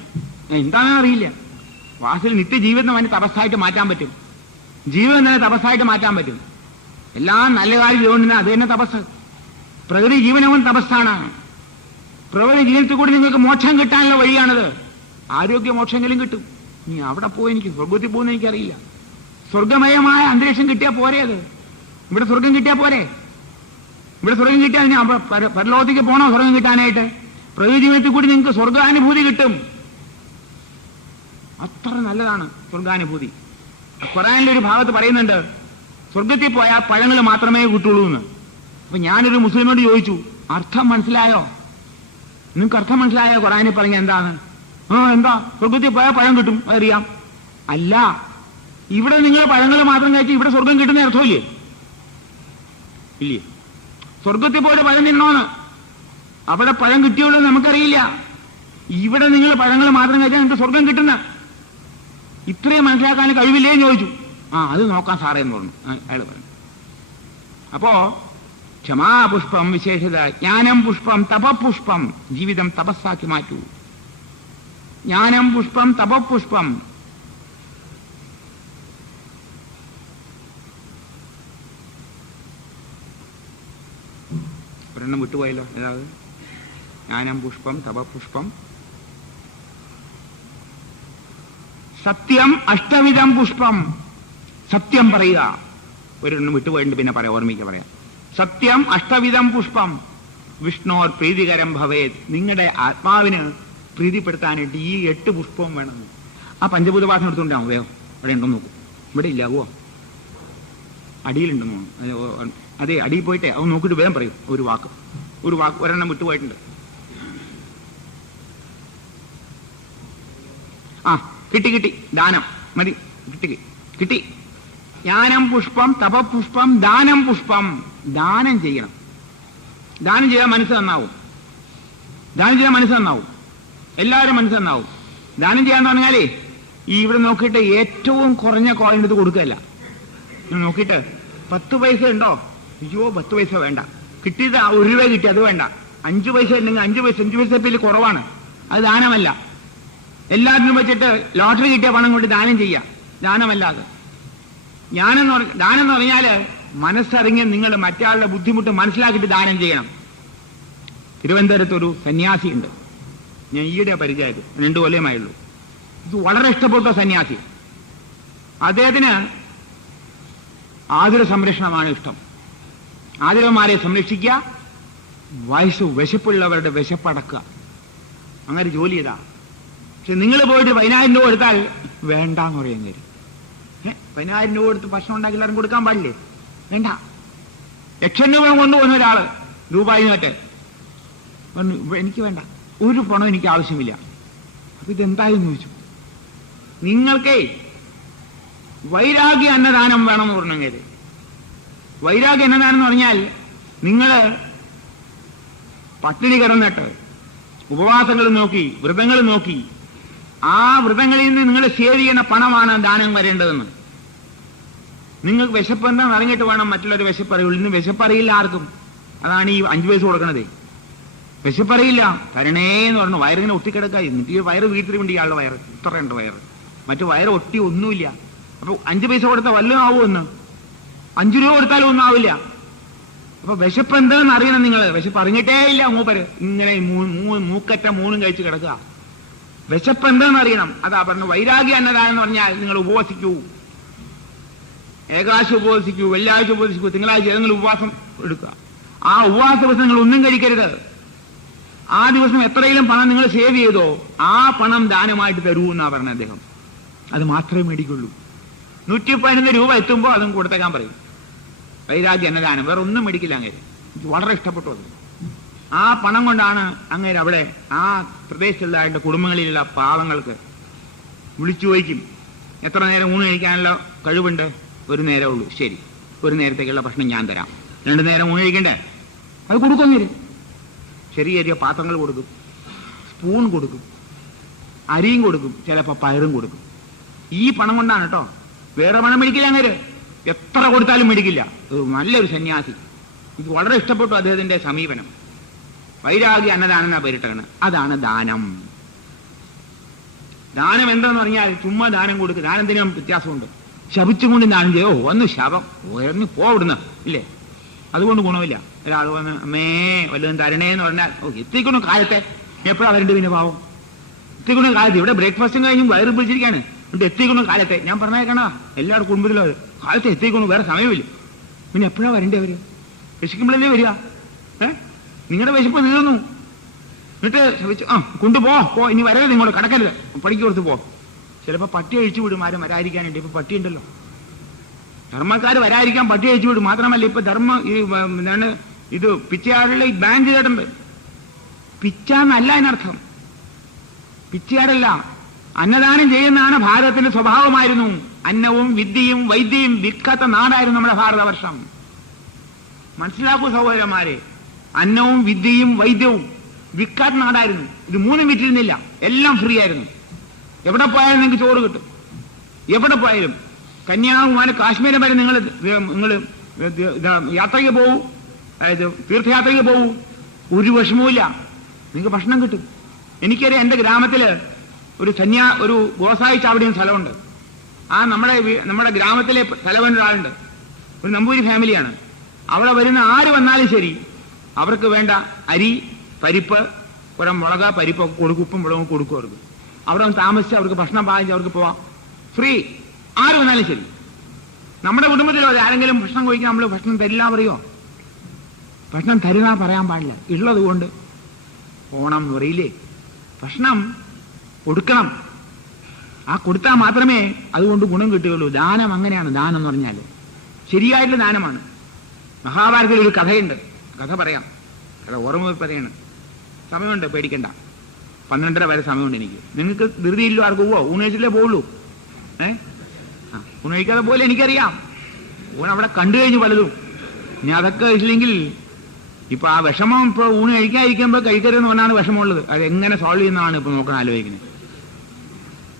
എന്താണെന്ന് അറിയില്ല. വാസിൽ നിത്യജീവിതം അവന് തപസ്സായിട്ട് മാറ്റാൻ പറ്റും. ജീവിതം തന്നെ തപസ്സായിട്ട് മാറ്റാൻ പറ്റും. എല്ലാം നല്ല കാര്യം ചെയ്തുകൊണ്ടിരുന്ന അത് തന്നെ തപസ്. പ്രകൃതി ജീവനവും തപസ്സാണ്. പ്രകൃതി ജീവിതത്തിൽ കൂടി നിങ്ങൾക്ക് മോക്ഷം കിട്ടാനുള്ള വഴിയാണത്. ആരോഗ്യമോക്ഷങ്ങളും കിട്ടും. നീ അവിടെ പോയി എനിക്ക് സ്വർഗത്തിൽ പോകുന്ന എനിക്കറിയില്ല. സ്വർഗമയമായ അന്തരീക്ഷം കിട്ടിയാൽ പോരെ? അത് ഇവിടെ സ്വർഗം കിട്ടിയാൽ പോരെ? ഇവിടെ സ്വർഗം കിട്ടിയാൽ ഞാൻ പരലോകത്തേക്ക് പോണോ സ്വർഗം കിട്ടാനായിട്ട്? പ്രകൃതി ജീവിതത്തിൽ കൂടി നിങ്ങൾക്ക് സ്വർഗാനുഭൂതി കിട്ടും. അത്ര നല്ലതാണ് സ്വർഗാനുഭൂതി. ഖുർആനിലൊരു ഭാഗത്ത് പറയുന്നുണ്ട് സ്വർഗത്തിൽ പോയാൽ പഴങ്ങൾ മാത്രമേ കിട്ടുള്ളൂ എന്ന്. അപ്പൊ ഞാനൊരു മുസ്ലിമോട് ചോദിച്ചു, അർത്ഥം മനസ്സിലായോ? നിങ്ങൾക്ക് അർത്ഥം മനസ്സിലായോ ഖുർആനിൽ പറഞ്ഞ എന്താണ്? എന്താ സ്വർഗത്തിൽ പോയാൽ പഴം കിട്ടും, അതറിയാം. അല്ല, ഇവിടെ നിങ്ങൾ പഴങ്ങൾ മാത്രം കഴിച്ച് ഇവിടെ സ്വർഗം കിട്ടുന്ന അർത്ഥമില്ലേ? ഇല്ലേ? സ്വർഗത്തിൽ പോയിട്ട് പഴം തിന്നോന്ന്, അവിടെ പഴം കിട്ടിയുള്ളൂ നമുക്കറിയില്ല. ഇവിടെ നിങ്ങൾ പഴങ്ങൾ മാത്രം കഴിച്ചാൽ നിങ്ങൾക്ക് സ്വർഗം കിട്ടുന്ന ഇത്രയും മനസ്സിലാക്കാൻ കഴിവില്ലേന്ന് ചോദിച്ചു. അത് നോക്കാൻ സാറേ എന്ന് പറഞ്ഞു അയാൾ പറഞ്ഞു. അപ്പോ ക്ഷമാപുഷ്പം വിശേഷത. ജ്ഞാനം പുഷ്പം, തപപുഷ്പം. ജീവിതം തപസ്സാക്കി മാറ്റൂ. ജ്ഞാനം പുഷ്പം, തപപുഷ്പം. ഒരെണ്ണം വിട്ടുപോയല്ലോ. ഏതാത്? ജ്ഞാനം പുഷ്പം, തപപുഷ്പം. സത്യം അഷ്ടവിധം പുഷ്പം. സത്യം പറയുക. ഒരെണ്ണം വിട്ടുപോയിട്ട് പിന്നെ പറയാം, ഓർമ്മിക്കുക പറയാം. സത്യം അഷ്ടവിധം പുഷ്പം. വിഷ്ണോർ പ്രീതികരം ഭവേത്. നിങ്ങളുടെ ആത്മാവിന് പ്രീതിപ്പെടുത്താനായിട്ട് ഈ 8 പുഷ്പവും വേണം. ആ പഞ്ചഭൂതവാസന എടുത്തുകൊണ്ടാവും. വേഗം ഇവിടെ ഉണ്ടെന്ന് നോക്കും. ഇവിടെ ഇല്ല. അടിയിലുണ്ടെന്ന് തോന്നുന്നു. അതെ, അടിയിൽ പോയിട്ടെ അത് നോക്കിയിട്ട് വേഗം പറയും ഒരു വാക്ക് ഒരെണ്ണം വിട്ടുപോയിട്ടുണ്ട്. കിട്ടി ദാനം മതി. കിട്ടി. ജ്ഞാനം പുഷ്പം, തപപുഷ്പം, ദാനം പുഷ്പം. ദാനം ചെയ്യണം. ദാനം ചെയ്യാൻ മനസ്സ് നന്നാവും. എല്ലാവരും മനസ്സ് നന്നാവും. ദാനം ചെയ്യാന്ന് പറഞ്ഞാലേ ഈ ഇവിടെ നോക്കിയിട്ട് ഏറ്റവും കുറഞ്ഞ കോയിൻ എടുത്ത് കൊടുക്കുകയല്ല. നോക്കിയിട്ട് 10 പൈസ ഉണ്ടോ? അയ്യോ 10 പൈസ വേണ്ട. കിട്ടിയത് 1 രൂപ കിട്ടി, അത് വേണ്ട. 5 പൈസ ഉണ്ടെങ്കിൽ 5 പൈസ പേരിൽ കുറവാണ്, അത് ദാനമല്ല. എല്ലാത്തിനും വെച്ചിട്ട് ലോട്ടറി കിട്ടിയ പണം കൊണ്ട് ദാനം ചെയ്യാം, ദാനമല്ലാതെ. ദാനം എന്ന് പറഞ്ഞാൽ മനസ്സറിഞ്ഞ് നിങ്ങൾ മറ്റാളുടെ ബുദ്ധിമുട്ട് മനസ്സിലാക്കിയിട്ട് ദാനം ചെയ്യണം. തിരുവനന്തപുരത്തൊരു സന്യാസി ഉണ്ട്, ഞാൻ ഈയിടെ പരിചയമായത്, 2 കൊല്ലമായുള്ളൂ. ഇത് വളരെ ഇഷ്ടപ്പെട്ട സന്യാസി. അദ്ദേഹത്തിന് ആതുര സംരക്ഷണമാണ് ഇഷ്ടം. ആതുരന്മാരെ സംരക്ഷിക്കുക, വിശപ്പുള്ളവരുടെ വിശപ്പടക്കുക, അങ്ങനെ ജോലി ചെയ്താ. പക്ഷെ നിങ്ങൾ പോയിട്ട് 10,000 രൂപ കൊടുത്താൽ വേണ്ടാന്ന് പറയാൻ തരും. 10,000 രൂപ കൊടുത്ത് ഭക്ഷണം ഉണ്ടാക്കി എല്ലാവരും കൊടുക്കാൻ പാടില്ലേ? വേണ്ട. 1,00,000 രൂപ കൊണ്ടുപോകുന്ന ഒരാള് ദുബായി മറ്റേ എനിക്ക് വേണ്ട, ഒരു പണം എനിക്ക് ആവശ്യമില്ല. അപ്പൊ ഇതെന്തായെന്ന് ചോദിച്ചു. നിങ്ങൾക്കേ വൈരാഗ്യ അന്നദാനം വേണമെന്ന് പറഞ്ഞെങ്കിൽ, വൈരാഗ്യ അന്നദാനം എന്ന് പറഞ്ഞാൽ നിങ്ങള് പട്ടിണി കിടന്നിട്ട് ഉപവാസങ്ങൾ നോക്കി വ്രതങ്ങൾ നോക്കി ആ വ്രതങ്ങളിൽ നിന്ന് നിങ്ങൾ സേവ് ചെയ്യുന്ന പണമാണ് ദാനം വരേണ്ടതെന്ന്. നിങ്ങൾക്ക് വിശപ്പ് എന്താണെന്ന് അറിഞ്ഞിട്ട് വേണം മറ്റുള്ളവർ വിശപ്പറിയുള്ളൂ. ഇന്ന് വിശപ്പറിയില്ല ആർക്കും. അതാണ് ഈ 5 പൈസ കൊടുക്കണത്. വിശപ്പറിയില്ല. തരണേന്ന് പറഞ്ഞു വയറിങ്ങനെ ഒട്ടിക്കിടക്കുക. എന്നിട്ട് ഈ വയറ് വീട്ടിൽ കൊണ്ട് ഇയാളുടെ വയറ് ഇത്രയുണ്ട് വയറ്, മറ്റു വയറ് ഒട്ടി ഒന്നുമില്ല. അപ്പൊ 5 പൈസ കൊടുത്താൽ വല്ലതും ആവുമെന്ന്? 5 രൂപ കൊടുത്താലും ഒന്നും ആവില്ല. അപ്പൊ വിശപ്പ് എന്താണെന്ന് അറിയണം നിങ്ങൾ. വിശപ്പ് അറിഞ്ഞിട്ടേ ഇല്ല മൂപ്പര്. ഇങ്ങനെ മൂക്കറ്റ 3 കഴിച്ച് കിടക്കുക. വിശപ്പ് എന്താണെന്ന് അറിയണം. അതാ പറഞ്ഞു വൈരാഗ്യ അന്നദാനം എന്ന് പറഞ്ഞാൽ നിങ്ങൾ ഉപവസിക്കൂ. ഏകാശ ഉപവസിക്കൂ, വെള്ളിയാഴ്ച ഉപവസിക്കൂ, തിങ്കളാഴ്ച ഏതെങ്കിലും ഉപവാസം എടുക്കുക. ആ ഉപവാസ ദിവസം നിങ്ങൾ ഒന്നും കഴിക്കരുത്. ആ ദിവസം എത്രയിലും പണം നിങ്ങൾ സേവ് ചെയ്തോ ആ പണം ദാനമായിട്ട് തരൂ എന്നാ പറഞ്ഞ അദ്ദേഹം. അത് മാത്രമേ മേടിക്കുള്ളൂ. 111 രൂപ എത്തുമ്പോൾ അതും കൊടുത്തേക്കാൻ പറയും. വൈരാഗ്യ അന്നദാനം, വേറെ ഒന്നും മേടിക്കില്ല. അങ്ങേര് എനിക്ക് വളരെ ഇഷ്ടപ്പെട്ടു അത്. ആ പണം കൊണ്ടാണ് അങ്ങേര് അവിടെ ആ പ്രദേശത്തുള്ള അയാളുടെ കുടുംബങ്ങളിലുള്ള പാവങ്ങൾക്ക് വിളിച്ചു ചോദിക്കും, എത്ര നേരം ഊണ് കഴിക്കാനുള്ള കഴിവുണ്ട്? 1 നേരമേ ഉള്ളൂ. ശരി, 1 നേരത്തേക്കുള്ള ഭക്ഷണം ഞാൻ തരാം. 2 നേരം ഊണ് കഴിക്കണ്ടേ? അത് കൊടുക്കും. അങ്ങേര് ചെറിയ ചെറിയ പാത്രങ്ങൾ കൊടുക്കും, സ്പൂൺ കൊടുക്കും, അരിയും കൊടുക്കും, ചിലപ്പോൾ പയറും കൊടുക്കും. ഈ പണം കൊണ്ടാണ് കേട്ടോ, വേറെ പണം മേടിക്കില്ല. അങ്ങേര് എത്ര കൊടുത്താലും മേടിക്കില്ല. നല്ലൊരു സന്യാസി. എനിക്ക് വളരെ ഇഷ്ടപ്പെട്ടു അദ്ദേഹത്തിന്റെ സമീപനം. വൈരാഗ്യ അന്നദാനം എന്നാ പേരിട്ടാണ്. അതാണ് ദാനം. ദാനം എന്താന്ന് പറഞ്ഞാൽ ചുമ്മാ ദാനം കൊടുക്കുക. ദാനത്തിനും വ്യത്യാസമുണ്ട്. ശപിച്ചുകൊണ്ട് ദാനം ചെയ്യോ, ഒന്ന് ശപം ഒന്ന് പോവിടുന്ന ഇല്ലേ, അതുകൊണ്ട് ഗുണമില്ല. ഒരാൾ വന്ന് അമ്മേ വല്ലതും തരണേന്ന് പറഞ്ഞാൽ എത്തിക്കൊണ്ടു കാലത്തെ എപ്പോഴാ വരേണ്ടത്? പിന്നെ പാവം എത്തിക്കൊണ്ടു കാലത്ത് ഇവിടെ ബ്രേക്ക്ഫാസ്റ്റും കഴിഞ്ഞും വയറ് പിടിച്ചിരിക്കുകയാണ്. എന്നിട്ട് എത്തിക്കൊണ്ടു കാലത്തെ ഞാൻ പറഞ്ഞേക്കണ എല്ലാവരും കുടുംബത്തിലും അത് കാലത്തെ എത്തിക്കൊണ്ടു, വേറെ സമയമില്ല. പിന്നെ എപ്പോഴാ വരേണ്ടത്? അവര് വിശക്കുമ്പോഴല്ലേ വരിക. നിങ്ങളുടെ വിശപ്പ് തീർന്നു. എന്നിട്ട് കൊണ്ടുപോ, ഇനി വരരുത്, ഇങ്ങോട്ട് കടക്കരുത്, പണിക്ക് കൊടുത്ത് പോ. ചിലപ്പോൾ പട്ടി അഴിച്ചു വിടും ആരും വരാതിരിക്കാനുണ്ട്. ഇപ്പൊ പട്ടി ഉണ്ടല്ലോ, ധർമ്മക്കാർ വരാതിരിക്കാൻ പട്ടി അഴിച്ചു വിടും. മാത്രമല്ല ഇപ്പൊ എന്താണ് ഇത് പിച്ചയാടുള്ള ബാൻ ചെയ്തിട്ടുണ്ട്. പിച്ചാന്നല്ല അതിനർത്ഥം, പിച്ചയാടല്ല. അന്നദാനം ചെയ്യുന്നതാണ് ഭാരതത്തിന്റെ സ്വഭാവമായിരുന്നു. അന്നവും വിദ്യയും വൈദ്യയും വിൽക്കാത്ത നാടായിരുന്നു നമ്മുടെ ഭാരതവർഷം. മനസ്സിലാക്കൂ സഹോദരന്മാരെ, അന്നവും വിദ്യയും വൈദ്യവും വിൽക്കാത്ത നാടായിരുന്നു. ഇത് 3 വിറ്റിരുന്നില്ല, എല്ലാം ഫ്രീ ആയിരുന്നു. എവിടെ പോയാലും നിങ്ങൾക്ക് ചോറ് കിട്ടും. എവിടെ പോയാലും കന്യാകുമാരി കാശ്മീരം വരെ നിങ്ങൾ യാത്രയ്ക്ക് പോകൂ, അതായത് തീർത്ഥയാത്രയ്ക്ക് പോകൂ, ഒരു വിഷമവുമില്ല, നിങ്ങൾക്ക് ഭക്ഷണം കിട്ടും. എനിക്കറിയാം, എൻ്റെ ഗ്രാമത്തില് ഒരു ഗോസായി ചാവടിയും സ്ഥലമുണ്ട്. ആ നമ്മുടെ ഗ്രാമത്തിലെ തലവൻ ഒരാളുണ്ട്, ഒരു നമ്പൂരി ഫാമിലിയാണ്. അവിടെ വരുന്ന ആര് വന്നാലും ശരി അവർക്ക് വേണ്ട അരി, പരിപ്പ്, കുറെ മുളക്, പരിപ്പൊക്കെ കൊടുക്കും, ഉപ്പും മുളകും കൊടുക്കും. അവർക്ക് അവിടെ ഒന്ന് താമസിച്ച് അവർക്ക് ഭക്ഷണം പാകിച്ച് അവർക്ക് പോവാം, ഫ്രീ. ആര് വന്നാലും ശരി. നമ്മുടെ കുടുംബത്തിലോ ആരെങ്കിലും ഭക്ഷണം കഴിക്കാൻ നമ്മൾ ഭക്ഷണം തരില്ല പറയുമോ? ഭക്ഷണം തരുന്ന പറയാൻ പാടില്ല. ഉള്ളത് കൊണ്ട് ഓണം എന്ന് പറയില്ലേ, ഭക്ഷണം കൊടുക്കണം. ആ കൊടുത്താൽ മാത്രമേ അതുകൊണ്ട് ഗുണം കിട്ടുകയുള്ളൂ. ദാനം അങ്ങനെയാണ്. ദാനം എന്ന് പറഞ്ഞാൽ ശരിയായിട്ടുള്ള ദാനമാണ്. മഹാഭാരതത്തിൽ ഒരു കഥയുണ്ട്, കഥ പറയാം. കഥ ഓർമ്മ പറയാണ്. സമയമുണ്ട്, പേടിക്കണ്ട. 12:30 വരെ സമയമുണ്ട് എനിക്ക്. നിങ്ങൾക്ക് ധൃതിയില്ലോ, ആർക്ക് പോവോ? ഊണഴിച്ചിട്ടേ പോവുള്ളൂ. ഊണഴിക്കാതെ പോലെ എനിക്കറിയാം. ഊണ് അവിടെ കണ്ടു കഴിഞ്ഞു പലതും. ഇനി അതൊക്കെ ഇല്ലെങ്കിൽ ഇപ്പൊ ആ വിഷമം ഇപ്പൊ ഊണ് കഴിക്കാതിരിക്കുമ്പോൾ കഴിക്കരുതെന്ന് പറഞ്ഞാണ് വിഷമമുള്ളത്. അത് എങ്ങനെ സോൾവ് ചെയ്യുന്നതാണ് ഇപ്പൊ നോക്കണം, ആലോചിക്കുന്നത്.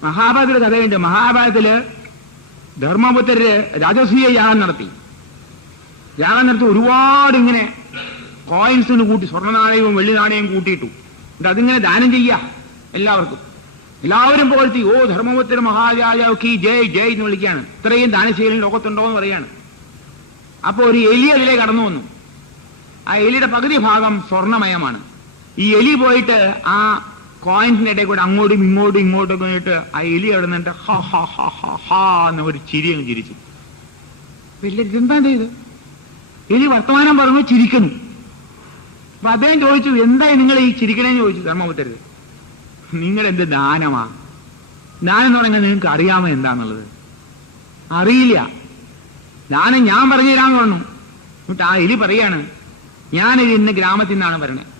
മഹാഭാരതത്തിലെ കഥയുണ്ട്. മഹാഭാരതത്തില് ധർമ്മപുത്രര് രാജസൂയ യാഗം നടത്തി. ഒരുപാട് ഇങ്ങനെ കോയിൻസിന് കൂട്ടി, സ്വർണ്ണ നാണയവും വെള്ളി നാണയവും കൂട്ടിയിട്ടു. എന്നിട്ട് അതിങ്ങനെ ദാനം ചെയ്യാ എല്ലാവർക്കും. എല്ലാവരും പുകഴ്ത്തി, ഓ ധർമ്മപുത്ര മഹാരാജാവ് കി ജയ് ജയ് എന്ന് വിളിക്കുകയാണ്. ഇത്രയും ദാനശീലം ലോകത്തുണ്ടോ എന്ന് പറയാണ്. അപ്പൊ ഒരു എലി അതിലേക്ക് കടന്നു വന്നു. ആ എലിയുടെ പകുതി ഭാഗം സ്വർണ്ണമയമാണ്. ഈ എലി പോയിട്ട് ആ കോയിൻസിന്റെ ഇടയിൽ കൂടെ അങ്ങോട്ടും ഇങ്ങോട്ടും പോയിട്ട് ആ എലി അവിടെ നിന്നിട്ട് ഹാ ഹാ ഹാ ഹാ ഹാ എന്ന ഒരു ചിരി അങ്ങ് ചിരിച്ചു. എല്ലാവരും എന്താ ചെയ്ത്? എലി വർത്തമാനം പറഞ്ഞു ചിരിക്കുന്നു. അപ്പൊ അദ്ദേഹം ചോദിച്ചു, എന്തായി നിങ്ങൾ ഈ ചിരിക്കണേന്ന് ചോദിച്ചു ധർമ്മപുത്രര്. നിങ്ങളെന്ത് ദാനമാ? ദാനം എന്ന് പറഞ്ഞാൽ നിങ്ങൾക്ക് അറിയാമോ എന്താന്നുള്ളത്? അറിയില്ല. ദാനം ഞാൻ പറഞ്ഞു തരാമെന്ന് പറഞ്ഞു. എന്നിട്ട് ആ എലി പറയാണ്, ഞാനിത് ഇന്ന് ഗ്രാമത്തിൽ നിന്നാണ് പറഞ്ഞത്.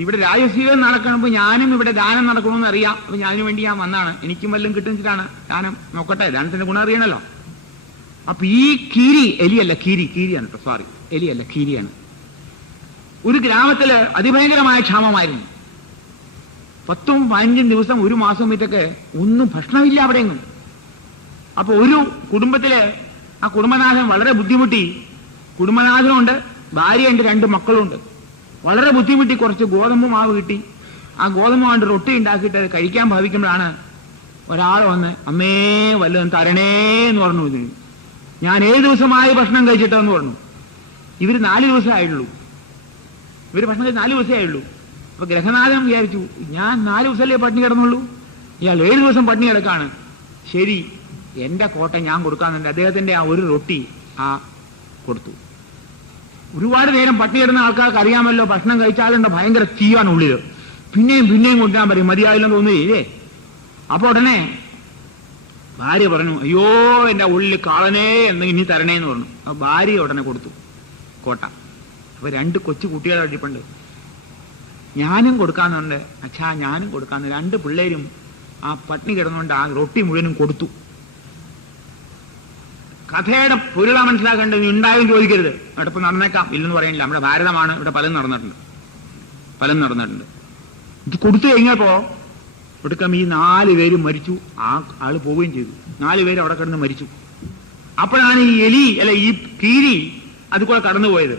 ഇവിടെ രാജസീയം നടക്കണപ്പോൾ ഞാനും ഇവിടെ ദാനം നടക്കണമെന്ന് അറിയാം. അപ്പൊ ഞാനും വേണ്ടി ഞാൻ വന്നാണ്. എനിക്കും വല്ലതും കിട്ടുന്നിട്ടാണ് ദാനം. നോക്കട്ടെ, ദാനത്തിന്റെ ഗുണം അറിയണല്ലോ. അപ്പൊ ഈ കീരി, എലിയല്ല കീരിയാണ് കേട്ടോ, സോറി, എലിയല്ല കീരിയാണ്. ഒരു ഗ്രാമത്തില് അതിഭയങ്കരമായ ക്ഷാമമായിരുന്നു. 10-15 ദിവസം, ഒരു മാസം വീട്ടൊക്കെ ഒന്നും ഭക്ഷണമില്ല അവിടെയെങ്ങും. അപ്പൊ ഒരു കുടുംബത്തില് ആ കുടുംബനാഥൻ വളരെ ബുദ്ധിമുട്ടി. കുടുംബനാഥനുണ്ട്, ഭാര്യയുണ്ട്, 2 മക്കളുണ്ട്. വളരെ ബുദ്ധിമുട്ടി കുറച്ച് ഗോതമ്പ് മാവ് കിട്ടി. ആ ഗോതമ്പ് കൊണ്ട് റൊട്ടി ഉണ്ടാക്കിയിട്ട് അത് കഴിക്കാൻ ഭാവിക്കുമ്പോഴാണ് ഒരാൾ വന്ന്, അമ്മേ വല്ലതും തരണേ എന്ന് പറഞ്ഞു. ഇതിന് ഞാൻ 7 ദിവസമായി ഭക്ഷണം കഴിച്ചിട്ടെന്ന് പറഞ്ഞു. ഇവര് 4 ദിവസമായുള്ളൂ. ഇവര് ഭക്ഷണം കഴിച്ച് 4 ദിവസമേ ആയുള്ളൂ. അപ്പൊ ഗ്രഹനാഥൻ വിചാരിച്ചു, ഞാൻ 4 ദിവസമല്ലേ പട്ടിണി കിടന്നുള്ളൂ, ഇയാൾ 7 ദിവസം പട്ടിണി കിടക്കാണ്. ശരി, എന്റെ കോട്ട ഞാൻ കൊടുക്കാന്നുണ്ട്. അദ്ദേഹത്തിന്റെ ആ ഒരു റൊട്ടി കൊടുത്തു. ഒരുപാട് നേരം പട്ടിണി കിടന്ന ആൾക്കാർക്ക് അറിയാമല്ലോ, ഭക്ഷണം കഴിച്ചാലുണ്ട് ഭയങ്കര തീയാണ് ഉള്ളില്. പിന്നെയും കൊണ്ടുവരാൻ പറയും, മതിയായില്ലെന്ന് തോന്നുകയില്ലേ. അപ്പൊ ഉടനെ ഭാര്യ പറഞ്ഞു, അയ്യോ എന്റെ ഉള്ളിൽ കാളനേ എന്തെങ്കിലും ഇനി തരണേന്ന് പറഞ്ഞു. അപ്പൊ ഭാര്യ ഉടനെ കൊടുത്തു കോട്ട. അപ്പൊ 2 കൊച്ചു കുട്ടികളെ വെച്ചിപ്പുണ്ട്. ഞാനും കൊടുക്കാന്നുണ്ട്. അച്ഛാ ഞാനും കൊടുക്കാന്ന്. 2 പിള്ളേരും ആ പട്ടിണി കിടന്നുകൊണ്ട് ആ റൊട്ടി മുഴുവനും കൊടുത്തു. കഥയുടെ പൊരുള മനസ്സിലാക്കേണ്ടത് ഉണ്ടായും ചോദിക്കരുത്. അടുപ്പ് നടന്നേക്കാം, ഇല്ലെന്ന് പറയണില്ല. നമ്മുടെ ഭാരതമാണ്, ഇവിടെ പലതും നടന്നിട്ടുണ്ട്. ഇത് കൊടുത്തു കഴിഞ്ഞപ്പോ ഒടുക്കം ഈ 4 പേരും മരിച്ചു. ആ ആള് പോവുകയും ചെയ്തു. 4 പേര് അവിടെ കിടന്ന് മരിച്ചു. അപ്പോഴാണ് ഈ എലി അല്ല ഈ കീരി അതുകൂടെ കടന്നുപോയത്.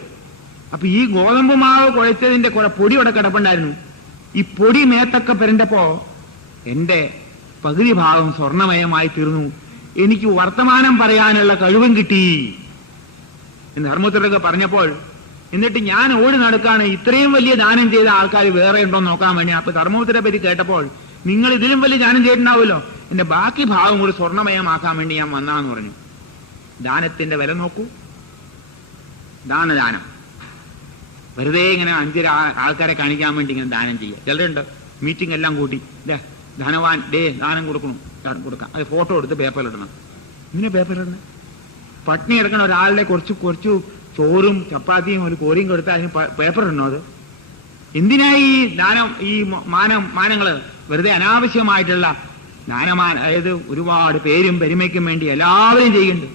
അപ്പൊ ഈ ഗോതമ്പ് മാവ് കുഴച്ചതിന്റെ കുറെ പൊടി അവിടെ കിടപ്പുണ്ടായിരുന്നു. ഈ പൊടി മേത്തൊക്കെ പെരണ്ടപ്പോ എന്റെ പകുതി ഭാഗം സ്വർണമയമായി തീർന്നു. എനിക്ക് വർത്തമാനം പറയാനുള്ള കഴിവും കിട്ടി എന്ന് ധർമ്മപുത്രരൊക്കെ പറഞ്ഞപ്പോൾ, എന്നിട്ട് ഞാൻ ഓടി നടക്കാണ് ഇത്രയും വലിയ ദാനം ചെയ്ത ആൾക്കാർ വേറെ ഉണ്ടോ നോക്കാൻ വേണ്ടി. അപ്പൊ ധർമ്മപുത്രരെ പറ്റി കേട്ടപ്പോൾ, നിങ്ങൾ ഇതിലും വലിയ ദാനം ചെയ്തിട്ടുണ്ടാവുമല്ലോ, എന്റെ ബാക്കി ഭാഗം കൂടി സ്വർണമയമാക്കാൻ വേണ്ടി ഞാൻ വന്നാന്ന് പറഞ്ഞു. ദാനത്തിന്റെ വില നോക്കൂ. ദാനം വെറുതെ ഇങ്ങനെ 5 ആൾക്കാരെ കാണിക്കാൻ വേണ്ടി ഇങ്ങനെ ദാനം ചെയ്യുക. ചിലരുണ്ട് മീറ്റിംഗ് എല്ലാം കൂട്ടി, ധനവാൻ ദാനം കൊടുക്കാം, അത് ഫോട്ടോ എടുത്ത് പേപ്പറിലിടണം. ഇങ്ങനെ പേപ്പറിലിടണം. പട്ടിണി എടുക്കണ ഒരാളുടെ കുറച്ചു ചോറും ചപ്പാത്തിയും ഒരു കോരിയും കൊടുത്താൽ അതിന് പേപ്പറിടണോ? അത് എന്തിനായി ഈ ദാനം, ഈ മാനങ്ങള് വെറുതെ അനാവശ്യമായിട്ടുള്ള ദാനമാൻ, അതായത് ഒരുപാട് പേരും പെരുമയ്ക്കും വേണ്ടി എല്ലാവരും ചെയ്യുന്നുണ്ട്.